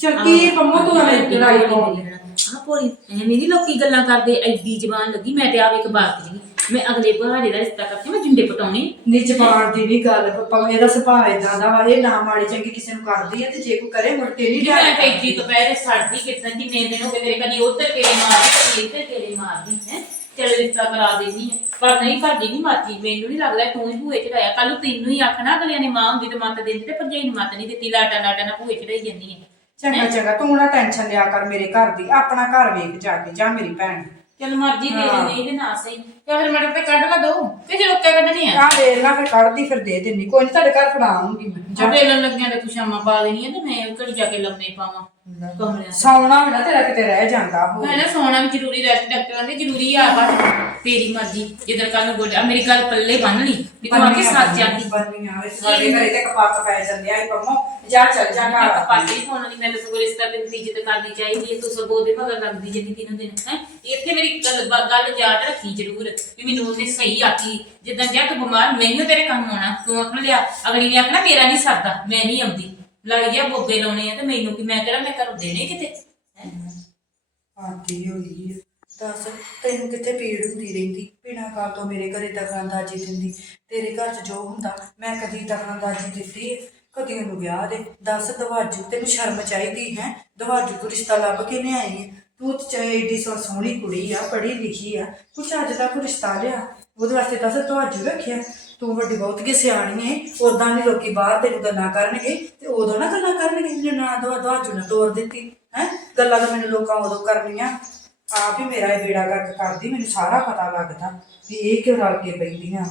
ਚੱਲ ਕੀ ਪੰਮਾ ਤੂੰ ਐਵੇਂ ਲੜਾਈ ਪਾਉਂਦੀ ਆ ਭੋਲੀ ਐਵੇਂ ਨਹੀਂ ਲੋਕੀ ਗੱਲਾਂ ਕਰਦੇ ਐਡੀ ਜ਼ਬਾਨ ਲੱਗੀ ਮੈਂ ਤੇ ਆਵੇ ਇੱਕ ਬਾਤ ਜੀ ਮੈਂ ਅਗਲੇ ਬਹਾਰੇ ਦਾ ਰਿਸ਼ਤਾ ਕਰਕੇ ਮੈਂ ਜੁੰਡੇ ਪਟਾਉਣੇ। ਨੀ ਜ਼ਬਾਨ ਦੀ ਨਹੀਂ ਗੱਲ ਪੰਮੇ ਦਾ ਸੁਭਾਅ ਇਦਾਂ ਦਾ ਵਾ ਇਹ ਨਾ ਮਾੜੀ ਚੰਗੀ ਕਿਸੇ ਨੂੰ ਕਰਦੀ ਹੈ ਤੇ ਜੇ ਕੋਈ ਕਰੇ ਮੁੜ ਕੇ ਨਹੀਂ ਮੈਂ ਜਾਣਾ ਕੈਜੀ ਦੁਪਹਿਰੇ ਸੜਦੀ ਕਿਤਨਾ ਕਿ ਮੈਂ ਦਿਨ ਹੋ ਗਏ ਤੇਰੇ ਕਦੀ ਉੱਧਰ ਤੇਰੇ ਮਾਰਦੀ ਕਦੀ ਇੱਧਰ ਤੇਰੇ ਮਾਰਦੀ ਹੈ। ਚਲ ਰਿਸ਼ਤਾ ਕਰਾ ਦੇਣੀ ਹੈ। ਪਰ ਨਹੀਂ ਭਾਜੀ ਨਹੀਂ ਮਾਤੀ ਮੈਨੂੰ ਨਹੀਂ ਲੱਗਦਾ ਤੂੰ ਹੀ ਭੂਏ ਚੜਾਇਆ। ਕੱਲ ਨੂੰ ਤੈਨੂੰ ਹੀ ਆਖਣਾ ਅਗਲਿਆਂ ਨੇ ਮਾਂ ਹੁੰਦੀ ਤੇ ਮੱਤ ਦਿੰਦੀ ਤੇ ਭਰਜਾਈ ਨੂੰ ਮੱਤ ਨਹੀਂ ਦਿੱਤੀ ਲਾਟਾ ਲਾਟਾ ਨਾਲ ਭੂਏ ਚੜਾਈ ਜਾਂਦੀ ਹੈ। ਚੰਗਾ ਚੰਗਾ ਤੂੰ ਨਾ ਟੈਨਸ਼ਨ ਲਿਆ ਕਰ ਮੇਰੇ ਘਰ ਦੀ ਆਪਣਾ ਘਰ ਵੇਖ ਜਾ ਕੇ ਜਾ ਮੇਰੀ ਭੈਣ ਚਲ ਮਰਜ਼ੀ ਦੇ। ਦੇ ਇਹਦੇ ਨਾਲ ਸਹੀ। ਤੇ ਫਿਰ ਮੈਡਮ ਤੇ ਕੱਢ ਲਾ ਦੋ। ਤੇ ਜੇ ਲੋਕਾਂ ਕੱਢਣੀ ਆ। ਆ ਵੇਖ ਲੈ ਫਿਰ ਕੱਢਦੀ ਫਿਰ ਦੇ ਦਿੰਨੀ ਕੋਈ ਨਹੀਂ ਤੁਹਾਡੇ ਘਰ ਫੜਾ ਆਉਂਗੀ ਮੈਂ। ਜਾ ਵੇਲਣ ਲੱਗਿਆ ਤੇ ਤੂੰ ਸ਼ਾਮਾਂ ਪਾ ਦੇਣੀਆਂ ਤੇ ਮੈਂ ਘੜੀ ਜਾ ਕੇ ਲੰਮੇ ਪਾਵਾਂ। ਸੌਣਾ ਵੀ ਨਾ ਤੇਰਾ ਕਿਤੇ ਰਹਿ ਜਾਂਦਾ ਹੋ ਮੈਂ ਨਾ ਸੋਣਾ ਵੀ ਜ਼ਰੂਰੀ ਰੈਸਟ ਡਾਕਟਰਾਂ ਦੇ ਜ਼ਰੂਰੀ ਆ ਬਸ ਤੇਰੀ ਮਰਜ਼ੀ। ਜਿੱਦਣ ਕੱਲ ਨੂੰ ਗੋਡਾ ਮੇਰੀ ਗੱਲ ਪੱਲੇ ਬੰਨ ਲਈ। ਵੀ ਤੂੰ ਆ ਕੇ ਸੱਚ ਜਾਂਦੀ ਬੰਨੀਆਂ ਵਿੱਚ ਸਾਡੇ ਘਰੇ ਤੇ ਕਪਾਤ ਪੈ ਜਾਂਦੇ ਆ ਪੰਮੋ ਜਾ ਚੱਲ ਜਾ ਮੈਂ ਘਰ ਕਪਾਟੀ ਨਹੀਂ ਪਾਉਣਾ ਨਹੀਂ ਮੈਨੂੰ ਸਗੋਂ ਰਿਸ਼ਤਾ ਤੇ ਇੱਜ਼ਤ ਕਰਨੀ ਚਾਹੀਦੀ ਹੈ ਤੂੰ ਸਗੋਂ ਉਹਦੇ ਮਗਰ ਲੱਗਦੀ ਜੇ ਦਿਨੋਂ ਦਿਨ ਹੈ? ਇੱਥੇ ਮੇਰੀ ਗੱਲ ਬ- ਗੱਲ ਯਾਦ ਰੱਖੀ ਜ਼ਰੂਰ ਵੀ ਮੈਨੂੰ ਉਹਨੇ ਸਹੀ ਆਖੀ। ਜਿੱਦਾਂ ਜੇ ਤੂੰ ਬਿਮਾਰ ਮੈਨੂੰ ਤੇਰੇ ਕੰਮ ਆਉਣਾ ਤੂੰ ਆਖਣ ਲਿਆ ਅਗਲੀ ਨੇ ਆਖਣਾ ਮੇਰਾ ਨਹੀਂ ਸਰਦਾ ਮੈਂ ਨਹੀਂ ਆਉਂਦੀ। ਲੱਗ ਬੋਗੇ ਲਾਉਣੇ ਆ ਤੇ ਮੈਨੂੰ ਕੀ, ਮੈਂ ਕਿਹੜਾ ਮੈਂ ਘਰੋਂ ਦੇਣੇ ਕਿਤੇ? ਹੈਂ। ਆਤੀ ਹੋਈ ਆ। ਦੱਸ, ਤੈਨੂੰ ਕਿੱਥੇ ਪੀੜ ਹੁੰਦੀ ਰਹਿੰਦੀ? ਬਿਨਾਂ ਕਾਲ ਤੋਂ ਮੇਰੇ ਘਰੇ ਦਖਲਅੰਦਾਜ਼ੀ ਦਿੰਦੀ। ਤੇਰੇ ਘਰ 'ਚ ਜੋ ਹੁੰਦਾ, ਮੈਂ ਕਦੀ ਦਖਲਅੰਦਾਜ਼ੀ ਦਿੱਤੀ ਹੈ? ਕਦੀ ਉਹਨੂੰ ਵਿਆਹ ਦੇ। ਦੱਸ, ਦਵਾਜੂ, ਤੈਨੂੰ ਸ਼ਰਮ ਚਾਹੀਦੀ ਹੈ? ਦਵਾਜੂ ਤੂੰ ਰਿਸ਼ਤਾ ਲੱਭ ਕੇ ਲਿਆਈ ਹੈ ਤੂੰ ਤੇ ਚਾਹੇ ਏਡੀ ਸੋ- ਸੋਹਣੀ ਕੁੜੀ ਆ, ਪੜ੍ਹੀ ਲਿਖੀ ਆ। ਕੁਛ ਅੱਜ ਦਾ ਕੋਈ ਰਿਸ਼ਤਾ ਲਿਆ। ਉਹਦੇ ਵਾਸਤੇ ਦੱਸ, ਦਵਾਜੂ ਰੱਖਿਆ? ਤੂੰ ਵੱਡੀ ਬਹੁਤ ਕੀ ਸਿਆਣੀ ਏ ਉਦਾਂ ਨਹੀਂ ਲੋਕੀ ਬਾਹਰ ਤੈਨੂੰ ਗੱਲਾਂ ਕਰਨਗੇ, ਤੇ ਉਦੋਂ ਨਾ ਗੱਲਾਂ ਕਰਨਗੇ ਜੇ ਨਾ ਦਵਾ ਦਵਾਜੂ ਨਾ ਤੋੜ ਦਿੱਤੀ, ਹੈ? ਗੱਲਾਂ ਤਾਂ ਮੈਨੂੰ ਲੋਕਾਂ ਉਦੋਂ ਕਰਨੀਆਂ। ਆਪ ਹੀ ਮੇਰਾ ਇਹ ਬੇੜਾ ਗਰਕ ਕਰਦੀ, ਮੈਨੂੰ ਸਾਰਾ ਪਤਾ ਲੱਗਦਾ ਵੀ ਇਹ ਕਿਉਂ ਰਲ ਕੇ ਬੈਠੀਆਂ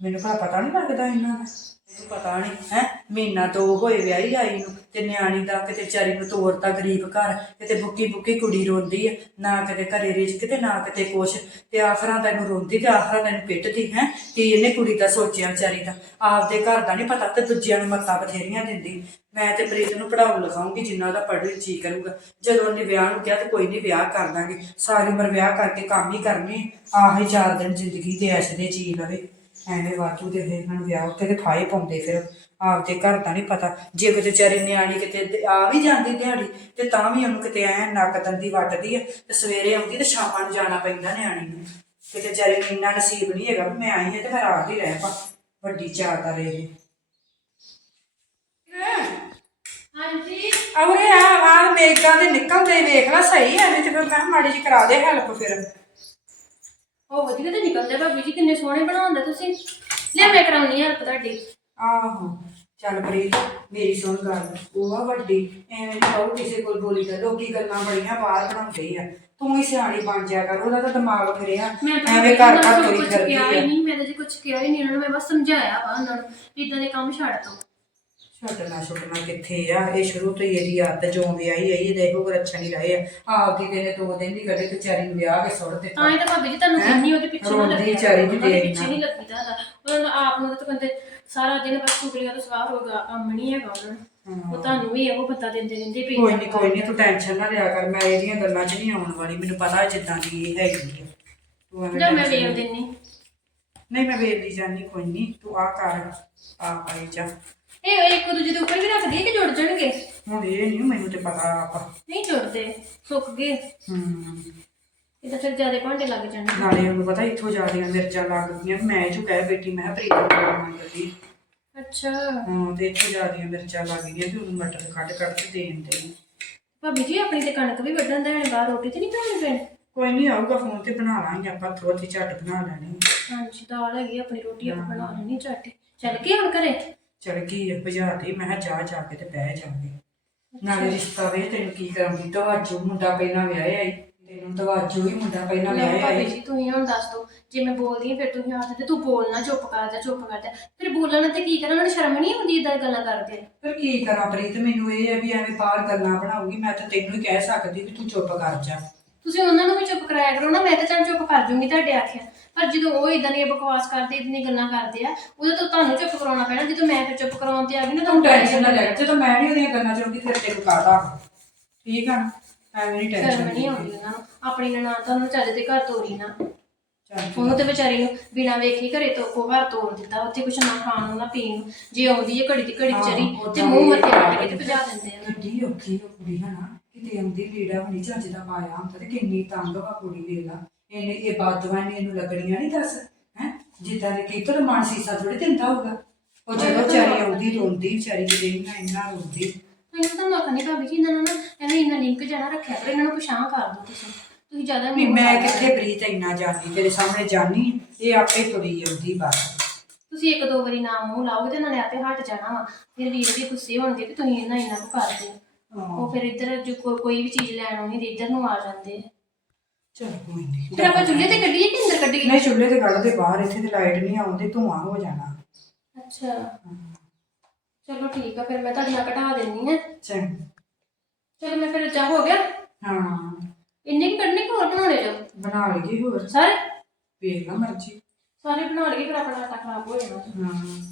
ਮੈਨੂੰ ਭਲਾ ਪਤਾ ਨਹੀਂ ਲੱਗਦਾ ਇਹਨਾਂ ਦਾ। ਮੈਨੂੰ ਪਤਾ ਨਹੀਂ ਹੈ? ਮਹੀਨਾ ਦੋ ਹੋਏ ਵਿਆਹੀ ਆਈ ਨੂੰ, ਤੇ ਨਿਆਣੀ ਦਾ ਕਿਤੇ ਚਾਰੀ ਨੂੰ ਤੋਰਤਾ ਗਰੀਬ ਘਰ, ਕਿਤੇ ਬੁੱਕੀ ਬੁੱਕੀ ਕੁੜੀ ਰੋਂਦੀ ਹੈ ਨਾ ਕਿਤੇ ਘਰੇ ਰਿਜ ਕਿਤੇ ਨਾ ਕਿਤੇ ਕੁਛ, ਤੇ ਆਖਰਾਂ ਤੈਨੂੰ ਰੋਂਦੀ ਤੇ ਆਖਰਾਂ ਤੈਨੂੰ ਪਿੱਟਦੀ, ਹੈ? ਕੀ ਇਹਨੇ ਕੁੜੀ ਦਾ ਸੋਚਿਆ ਵਿਚਾਰੀ ਦਾ? ਆਪਦੇ ਘਰ ਦਾ ਨਹੀਂ ਪਤਾ ਤੇ ਦੂਜਿਆਂ ਨੂੰ ਮੱਤਾਂ ਬਥੇਰੀਆਂ ਦਿੰਦੀ। ਮੈਂ ਤੇ ਪ੍ਰੀਤ ਨੂੰ ਪੜਾਉਣ ਲਗਾਉਂਗੀ, ਜਿੰਨਾ ਉਹਦਾ ਪੜ੍ਹ ਜੀ ਕਰੂਗਾ। ਜਦੋਂ ਉਹਨੇ ਵਿਆਹ ਨੂੰ ਕਿਹਾ ਤੇ ਕੋਈ ਨਹੀਂ ਵਿਆਹ ਕਰ ਦਾਂਗੇ। ਸਾਰੀ ਉਮਰ ਵਿਆਹ ਕਰਕੇ ਕੰਮ ਹੀ ਕਰਨੇ ਆਹੀ ਚਾਰ ਦਿਨ ਜ਼ਿੰਦਗੀ ਤੇ ਐਸ਼ ਦੇ ਜੀ ਲਵੇ। ਐਵੇਂ ਵਾਧੂ ਦੇ ਫਿਰ ਨੂੰ ਵਿਆਹ ਉੱਤੇ ਤੇ ਫਾਇ ਪਾਉਂਦੇ ਫਿਰ ਆਪਦੇ ਘਰ ਦਾ ਨਹੀਂ ਪਤਾ। ਜੇ ਕਿਤੇ ਵਿਚਾਰੀ ਨਿਆਣੀ ਕਿਤੇ ਆ ਵੀ ਜਾਂਦੀ ਦਿਹਾੜੀ ਤੇ ਤਾਂ ਵੀ ਉਹਨੂੰ ਕਿਤੇ ਐ ਨੱਕ ਦੰਦੀ ਵੱਟਦੀ ਆ ਤੇ ਸਵੇਰੇ ਆਉਂਦੀ ਤੇ ਸ਼ਾਮਾਂ ਨੂੰ ਜਾਣਾ ਪੈਂਦਾ ਨਿਆਣੀ ਨੂੰ। ਕਿਤੇ ਵਿਚਾਰੀ ਨੂੰ ਇੰਨਾ ਨਸੀਬ ਨਹੀਂ ਹੈਗਾ ਵੀ ਮੈਂ ਆਈ ਹਾਂ ਤੇ ਮੈਂ ਰਾਤ ਹੀ ਰਹਿ ਪਾ ਵੱਡੀ ਚਾਦਰ ਇਹ ਹਾਂਜੀ। ਔਰੇ ਆ ਆ ਅਮਰੀਕਾ ਦੇ ਨਿਕਲਦੇ ਵੇਖ ਲੈ ਸਹੀ ਐ ਨਹੀਂ ਤੇ ਫਿਰ ਮੈਂ ਮਾੜੀ ਜੀ ਕਰਾ ਦੇ ਹੈਲਪ ਫਿਰ। ਉਹ ਵਧੀਆ ਤੇ ਨਿਕਲਦੇ ਭਾਬੀ ਜੀ ਕਿੰਨੇ ਸੋਹਣੇ ਬਣਾਉਂਦੇ ਤੁਸੀਂ। ਲੈ ਮੈਂ ਕਰਾਉਣੀ ਹੈਲਪ ਤੁਹਾਡੀ। ਆਹੋ ਚੱਲ ਪ੍ਰੀਤ ਮੇਰੀ ਸੁਣ ਗੱਲ ਉਹ ਆ ਵੱਡੀ ਐਵੇਂ ਨਹੀਂ ਕਹੋ ਕਿਸੇ ਕੋਲ ਬੋਲੀ ਕਰ ਲੋਕੀ ਗੱਲਾਂ ਬੜੀਆਂ ਬਾਹਰ ਬਣਾਉਂਦੇ ਆ। ਤੂੰ ਹੀ ਸਿਆਣੀ ਬਣ ਜਾ ਕਰ ਉਹਦਾ ਤਾਂ ਦਿਮਾਗ ਫਿਰਿਆ। ਤਾਂ ਐਵੇਂ ਘਰ ਘਰ ਕੁਝ ਕਿਹਾ ਹੀ ਆ। ਨਹੀਂ ਮੈਂ ਤਾਂ ਜੀ ਕੁਝ ਕਿਹਾ ਹੀ ਨਹੀਂ ਉਹਨਾਂ ਨੂੰ ਮੈਂ ਬਸ ਸਮਝਾਇਆ ਵਾ ਉਹਨਾਂ ਨੂੰ ਵੀ ਇਦਾਂ ਦੇ ਕੰਮ ਛੱਡ ਦੋ। ਛੱਡਣਾ ਛੁੱਟਣਾ ਕਿੱਥੇ ਆ? ਇਹ ਸ਼ੁਰੂ ਤੋਂ ਹੀ ਇਹਦੀ ਆਦਤ ਜੋ ਵਿਆਹੀ ਆਈ ਇਹਦੇ ਇਹੋ ਰੱਛਾ ਨਹੀਂ ਰਹੇ ਆ। ਆਪਦੀ ਦੇ ਨੇ ਦੋ ਦਿਨ ਦੀ ਕੱਢੇ ਤੇ ਚਾਰੀ ਨੂੰ ਵਿਆਹ ਕੇ ਸੁੱਟ ਦਿੱਤਾ। ਤਾਂ ਤਾਂ ਭਾਬੀ ਜੀ ਤੁਹਾਨੂੰ ਹੈਂ? ਕਹਿੰਦੀ ਉਹਦੇ ਪਿੱਛੇ ਨਾ ਰੋਂਦੀ ਲੱਗੀ ਵਿਚਾਰੀ ਦੀ ਉਹਨਾਂ ਦੇ ਦੇਖ ਪਿੱਛੇ ਨਹੀਂ ਲੱਗੀ ਤਾਂ ਉਹਨਾਂ ਆਪ ਨੂੰ ਤਾਂ ਕਹਿੰਦੇ ਸਾਰਾ ਦਿਨ ਬਸ ਚੁਗਲੀਆਂ ਤੋਂ ਸਵਾਰ ਹੋਗਾ ਕੰਮ ਨਹੀਂ ਹੈਗਾ ਉਹਨਾਂ ਨੂੰ। ਉਹ ਤੁਹਾਨੂੰ ਵੀ ਇਹੋ ਪਤਾ ਦਿੰਦੇ ਰਹਿੰਦੇ ਵੀ ਕੋਈ ਨਹੀਂ ਕੋਈ ਨਹੀਂ ਤੂੰ ਟੈਨਸ਼ਨ ਨਾ ਲਿਆ ਕਰ ਮੈਂ ਇਹਦੀਆਂ ਗੱਲਾਂ 'ਚ ਨਹੀਂ ਆਉਣ ਵਾਲੀ ਮੈਨੂੰ ਪਤਾ ਜਿੱਦਾਂ ਦੀ ਇਹ ਹੈਗੀ ਆ। ਤੂੰ ਐਵੇਂ ਜਾਂ ਮੈਂ tension ਵੇਖ ਦਿੰਨੀ ਨਹੀਂ ਮੈਂ ਵੇਖਦੀ ਜਾਨੀ ਕੋਈ ਨਹੀਂ ਤੂੰ ਆ ਕਰ ਆ ਪਾਈ ਜਾ। ਇਹ ਇੱਕ ਦੂਜੇ ਦੇ ਉੱਪਰ ਵੀ ਰੱਖਦੀ ਹੈ ਕਿ ਜੁੜ ਜਾਣਗੇ? ਹੁਣ ਇਹ ਨਹੀਂ ਮੈਨੂੰ ਤੇ ਪਤਾ ਆਪ। ਨਹੀਂ ਜੁੜਦੇ ਸੁੱਕ ਗਏ। ਹੂੰ। ਇਹ ਤਾਂ ਫਿਰ ਜ਼ਿਆਦਾ ਭਾਂਡੇ ਲੱਗ ਜਾਣਗੇ। ਨਾਲੇ ਉਹਨੂੰ ਪਤਾ ਇੱਥੋਂ ਜ਼ਿਆਦੀਆਂ ਮਿਰਚਾਂ ਲੱਗ ਗਈਆਂ। ਮੈਂ ਜੋ ਕਹਿ ਬੇਟੀ ਮੈਂ ਪ੍ਰੀਤ ਨੂੰ ਅੱਛਾ। ਹਾਂ ਤੇ ਇੱਥੋਂ ਜ਼ਿਆਦੀਆਂ ਮਿਰਚਾਂ ਲੱਗ ਗਈਆਂ ਤੇ ਉਹਨੂੰ ਮਟਰ ਕੱਢ ਕੱਢ ਕੇ ਦੇਣ ਦੇ ਭਾਬੀ ਜੀ ਆਪਣੀ ਤੇ ਕਣਕ ਵੀ ਵੱਢਣ ਦੇਣ ਬਾਹਰ ਰੋਟੀ ਤੇ ਨਹੀਂ ਬਣਾਉਣੀ ਪੈਣੀ ਕੋਈ ਨਹੀਂ ਆਊਗਾ ਫੋਨ ਤੇ ਬਣਾ ਲਾਂਗੇ ਆਪਾਂ ਥੋੜੀ ਝੱਟ ਬਣਾ ਲੈਣੀ। ਹਾਂਜੀ ਦਾਲ ਹੈਗੀ ਆਪਣੀ ਰੋਟੀ ਆਪਾਂ ਬਣਾ ਲੈਣੀ ਝੱਟ। ਚੱਲ ਗਏ ਹੁਣ ਘਰੇ? ਚੜ ਗਈ ਆ ਭਜਾ ਦੇ ਮੈਂ ਕਿਹਾ ਜਾ ਜਾ ਕੇ ਤੇ ਬਹਿ ਜਾਗੇ ਨਾਲੇ ਰਿਸ਼ਤਾ ਵੇ ਤੈਨੂੰ ਕੀ ਕਰਾਂਗੀ ਦਵਾਜੂ ਮੁੰਡਾ ਪਹਿਲਾਂ ਵਿਆਹਿਆ ਆਈ ਤੈਨੂੰ ਦਵਾਜੂ ਹੀ ਮੁੰਡਾ ਪਹਿਲਾਂ ਲੈ ਵਿਆਹਿਆ ਭਾਬੀ ਆਈ ਜੀ ਤੁਸੀਂ ਹੁਣ ਦੱਸ ਦੋ ਜੇ ਮੈਂ ਬੋਲਦੀ ਹਾਂ ਫਿਰ ਤੁਸੀਂ ਆਖਦੇ ਤੂੰ ਬੋਲਣਾ ਚੁੱਪ ਕਰ ਜਾ ਚੁੱਪ ਕਰ ਜਾ। ਫਿਰ ਬੋਲਣ ਤੇ ਕੀ ਕਰਾਂ ਉਹਨਾਂ ਨੂੰ ਸ਼ਰਮ ਨਹੀਂ ਆਉਂਦੀ ਇਦਾਂ ਗੱਲਾਂ ਕਰਦੇ। ਫਿਰ ਕੀ ਕਰਾਂ ਪ੍ਰੀਤ ਮੈਨੂੰ ਇਹ ਹੈ ਵੀ ਐਵੇਂ ਬਾਹਰ ਗੱਲਾਂ ਬਣਾਉਗੀ ਮੈਂ ਤਾਂ ਤੈਨੂੰ ਹੀ ਕਹਿ ਸਕਦੀ ਵੀ ਤੂੰ ਚੁੱਪ ਕਰ ਜਾ। ਤੁਸੀਂ ਉਹਨਾਂ ਨੂੰ ਵੀ ਚੁੱਪ ਕਰਾਇਆ ਕਰੋ ਨਾ ਮੈਂ ਤਾਂ ਚੱਲ ਚੁੱਪ ਕਰ ਜੂੰਗੀ ਤੁਹਾਡੇ ਆਖਿਆ। ਪਰ ਜਦੋਂ ਉਹ ਇਦਾਂ ਦੀਆਂ ਬਕਵਾਸ ਕਰਦੇ ਇਦਾਂ ਦੀਆਂ ਗੱਲਾਂ ਕਰਦੇ ਆ ਉਦੋਂ ਤਾਂ ਤੁਹਾਨੂੰ ਚੁੱਪ ਕਰਾਉਣਾ ਪੈਣਾ ਜਦੋਂ ਮੈਂ ਫਿਰ ਚੁੱਪ ਕਰਾਉਣ ਤੇ ਆ ਗਈ ਨਾ ਤੂੰ ਟੈਨਸ਼ਨ ਨਾ ਲੈ ਜਦੋਂ ਮੈਂ ਨਹੀਂ ਉਹਦੀਆਂ ਗੱਲਾਂ ਚੋਂਗੀ ਫਿਰ ਤੈਨੂੰ ਕਾਹਦਾ? ਠੀਕ ਆ ਨਾ? ਐਵੇਂ ਨਹੀਂ ਟੈਨਸ਼ਨ ਨਹੀਂ ਆਉਂਦੀ ਉਹਨਾਂ ਨੂੰ। ਆਪਣੀ ਨਨਾਣ ਤਾਂ ਉਹਨੂੰ ਚੱਜ ਦੇ ਘਰ ਤੋਰੀ ਨਾ। ਉਹਨੂੰ ਤੇ ਵਿਚਾਰੀ ਨੂੰ ਬਿਨਾਂ ਵੇਖੀ ਘਰੇ ਤੋਂ ਕੋ ਘਰ ਤੋੜ ਦਿੱਤਾ ਉੱਥੇ ਕੁਛ ਨਾ ਖਾਣ ਨੂੰ ਨਾ ਪੀਣ ਨੂੰ। ਜੇ ਆਉਂਦੀ ਹੈ ਘੜੀ ਦੀ ਘੜੀ ਵਿਚਾਰੀ ਤੇ ਮੂੰਹ ਮੱਥੇ ਕੱਟ ਕੇ ਤੇ ਭਜਾ ਦਿੰਦੇ ਆ ਕਿੱਡੀ ਔਖੀ ਉਹ ਕੁੜੀ ਹੈ ਨਾ ਕਿਤੇ ਆਉਂਦੀ ਲੀੜਾ ਹੁਣੀ ਚੱਜ ਦਾ ਪਾਇਆ ਹੁੰਦਾ ਤੇ ਕਿੰਨੀ ਤੰਗ ਵਾ ਕੁੜੀ ਦੇ ਲਾ। ਇਹਨੇ ਇਹ ਬਾਦਵਾਂ ਨੇ ਇਹਨੂੰ ਲੱਗਣੀਆਂ ਨਹੀਂ ਦੱਸ ਹੈ? ਜਿੱਦਾਂ ਦੇ ਕਈ ਤੋਂ ਮਨ ਸੀਸਾ ਥੋੜੀ ਦਿੰਦਾ ਹੋਊਗਾ। ਉਹ ਜਦੋਂ ਵਿਚਾਰੀ ਆਉਂਦੀ ਰੋਂਦੀ ਵਿਚਾਰੀ ਜਿਹੜੇ ਇੰਨਾ ਇੰਨਾ ਰੋਂਦੀ। ਮੈਨੂੰ ਤਾਂ ਨਾ ਕਹਿੰਦੀ ਭਾਬੀ ਜੀ ਇਹਨਾਂ ਨੂੰ ਨਾ ਐਵੇਂ ਇੰਨਾ ਲਿੰਕ ਜਾਣਾ ਰੱਖਿਆ ਕਰੋ ਇਹਨਾਂ ਨੂੰ ਪਛਾਣ ਕਰ ਦਿਓ ਤੁਸੀਂ। ਤੁਸੀਂ ਜ਼ਿਆਦਾ ਨਹੀਂ ਮੈਂ। ਕਿੱਥੇ ਪ੍ਰੀਤ ਇੰਨਾ ਜਾਣੀ ਤੇਰੇ ਸਾਹਮਣੇ ਜਾਣੀ ਇਹ ਆਪੇ ਤੁਰੀ ਆਉਂਦੀ ਬਸ ਤੁਸੀਂ ਇੱਕ ਦੋ ਵਾਰੀ ਨਾਮ ਮੂੰਹ ਲਾਓਗੇ ਤੇ ਇਹਨਾਂ ਨੇ ਆਪੇ ਹਟ ਜਾਣਾ ਵਾ। ਫਿਰ ਵੀਰ ਵੀ ਗੁੱਸੇ ਹੋਣਗੇ ਕਿ ਤੁਸੀਂ ਇਹਨਾਂ ਇੰਨਾ ਕੁ ਕਰਦੇ ਹੋ। ਉਹ ਫਿਰ ਇੱਧਰ ਜੋ ਕੋਈ ਵੀ ਚੀਜ਼ ਲੈਣ ਆਉਣੀ ਤੇ ਇੱਧਰ ਨੂੰ ਆ ਜਾਂਦੇ ਆ। ਚਲ ਕੋਈ ਨਹੀਂ ਫਿਰ ਆਪਾਂ ਚੁੱਲ੍ਹੇ ਤੇ ਕੱਢੀਏ ਕਿ ਅੰਦਰ ਕੱਢੀਏ? ਨਹੀਂ ਚੁੱਲ੍ਹੇ ਤੇ ਕੱਢ ਦੇ ਬਾਹਰ ਇੱਥੇ ਤੇ ਲਾਈਟ ਨਹੀਂ ਆਉਂਦੀ ਧੂਆਂ ਹੋ ਜਾਣਾ। ਅੱਛਾ। ਚਲੋ ਠੀਕ ਆ ਫਿਰ ਮੈਂ ਤੁਹਾਡੀਆਂ ਘਟਾ ਦਿੰਨੀ ਆ। ਚੰਗ। ਚਲੋ ਮੈਂ ਫਿਰ ਹੋ ਗਿਆ। ਹਾਂ। ਇੰਨੇ ਕੀ ਕੱਢਣੇ ਕਿ ਹੋਰ ਬਣਾਉਣੇ ਜੋ? ਬਣਾ ਲਈਏ ਹੋਰ। ਸਾਰੇ? ਵੇਖ ਲਾ ਮਰਜ਼ੀ। ਸਾਰੇ ਬਣਾ ਲਈਏ ਫਿਰ ਆਪਣਾ ਆਟਾ ਖਰਾਬ ਹੋ ਜਾਣਾ। ਹਾਂ।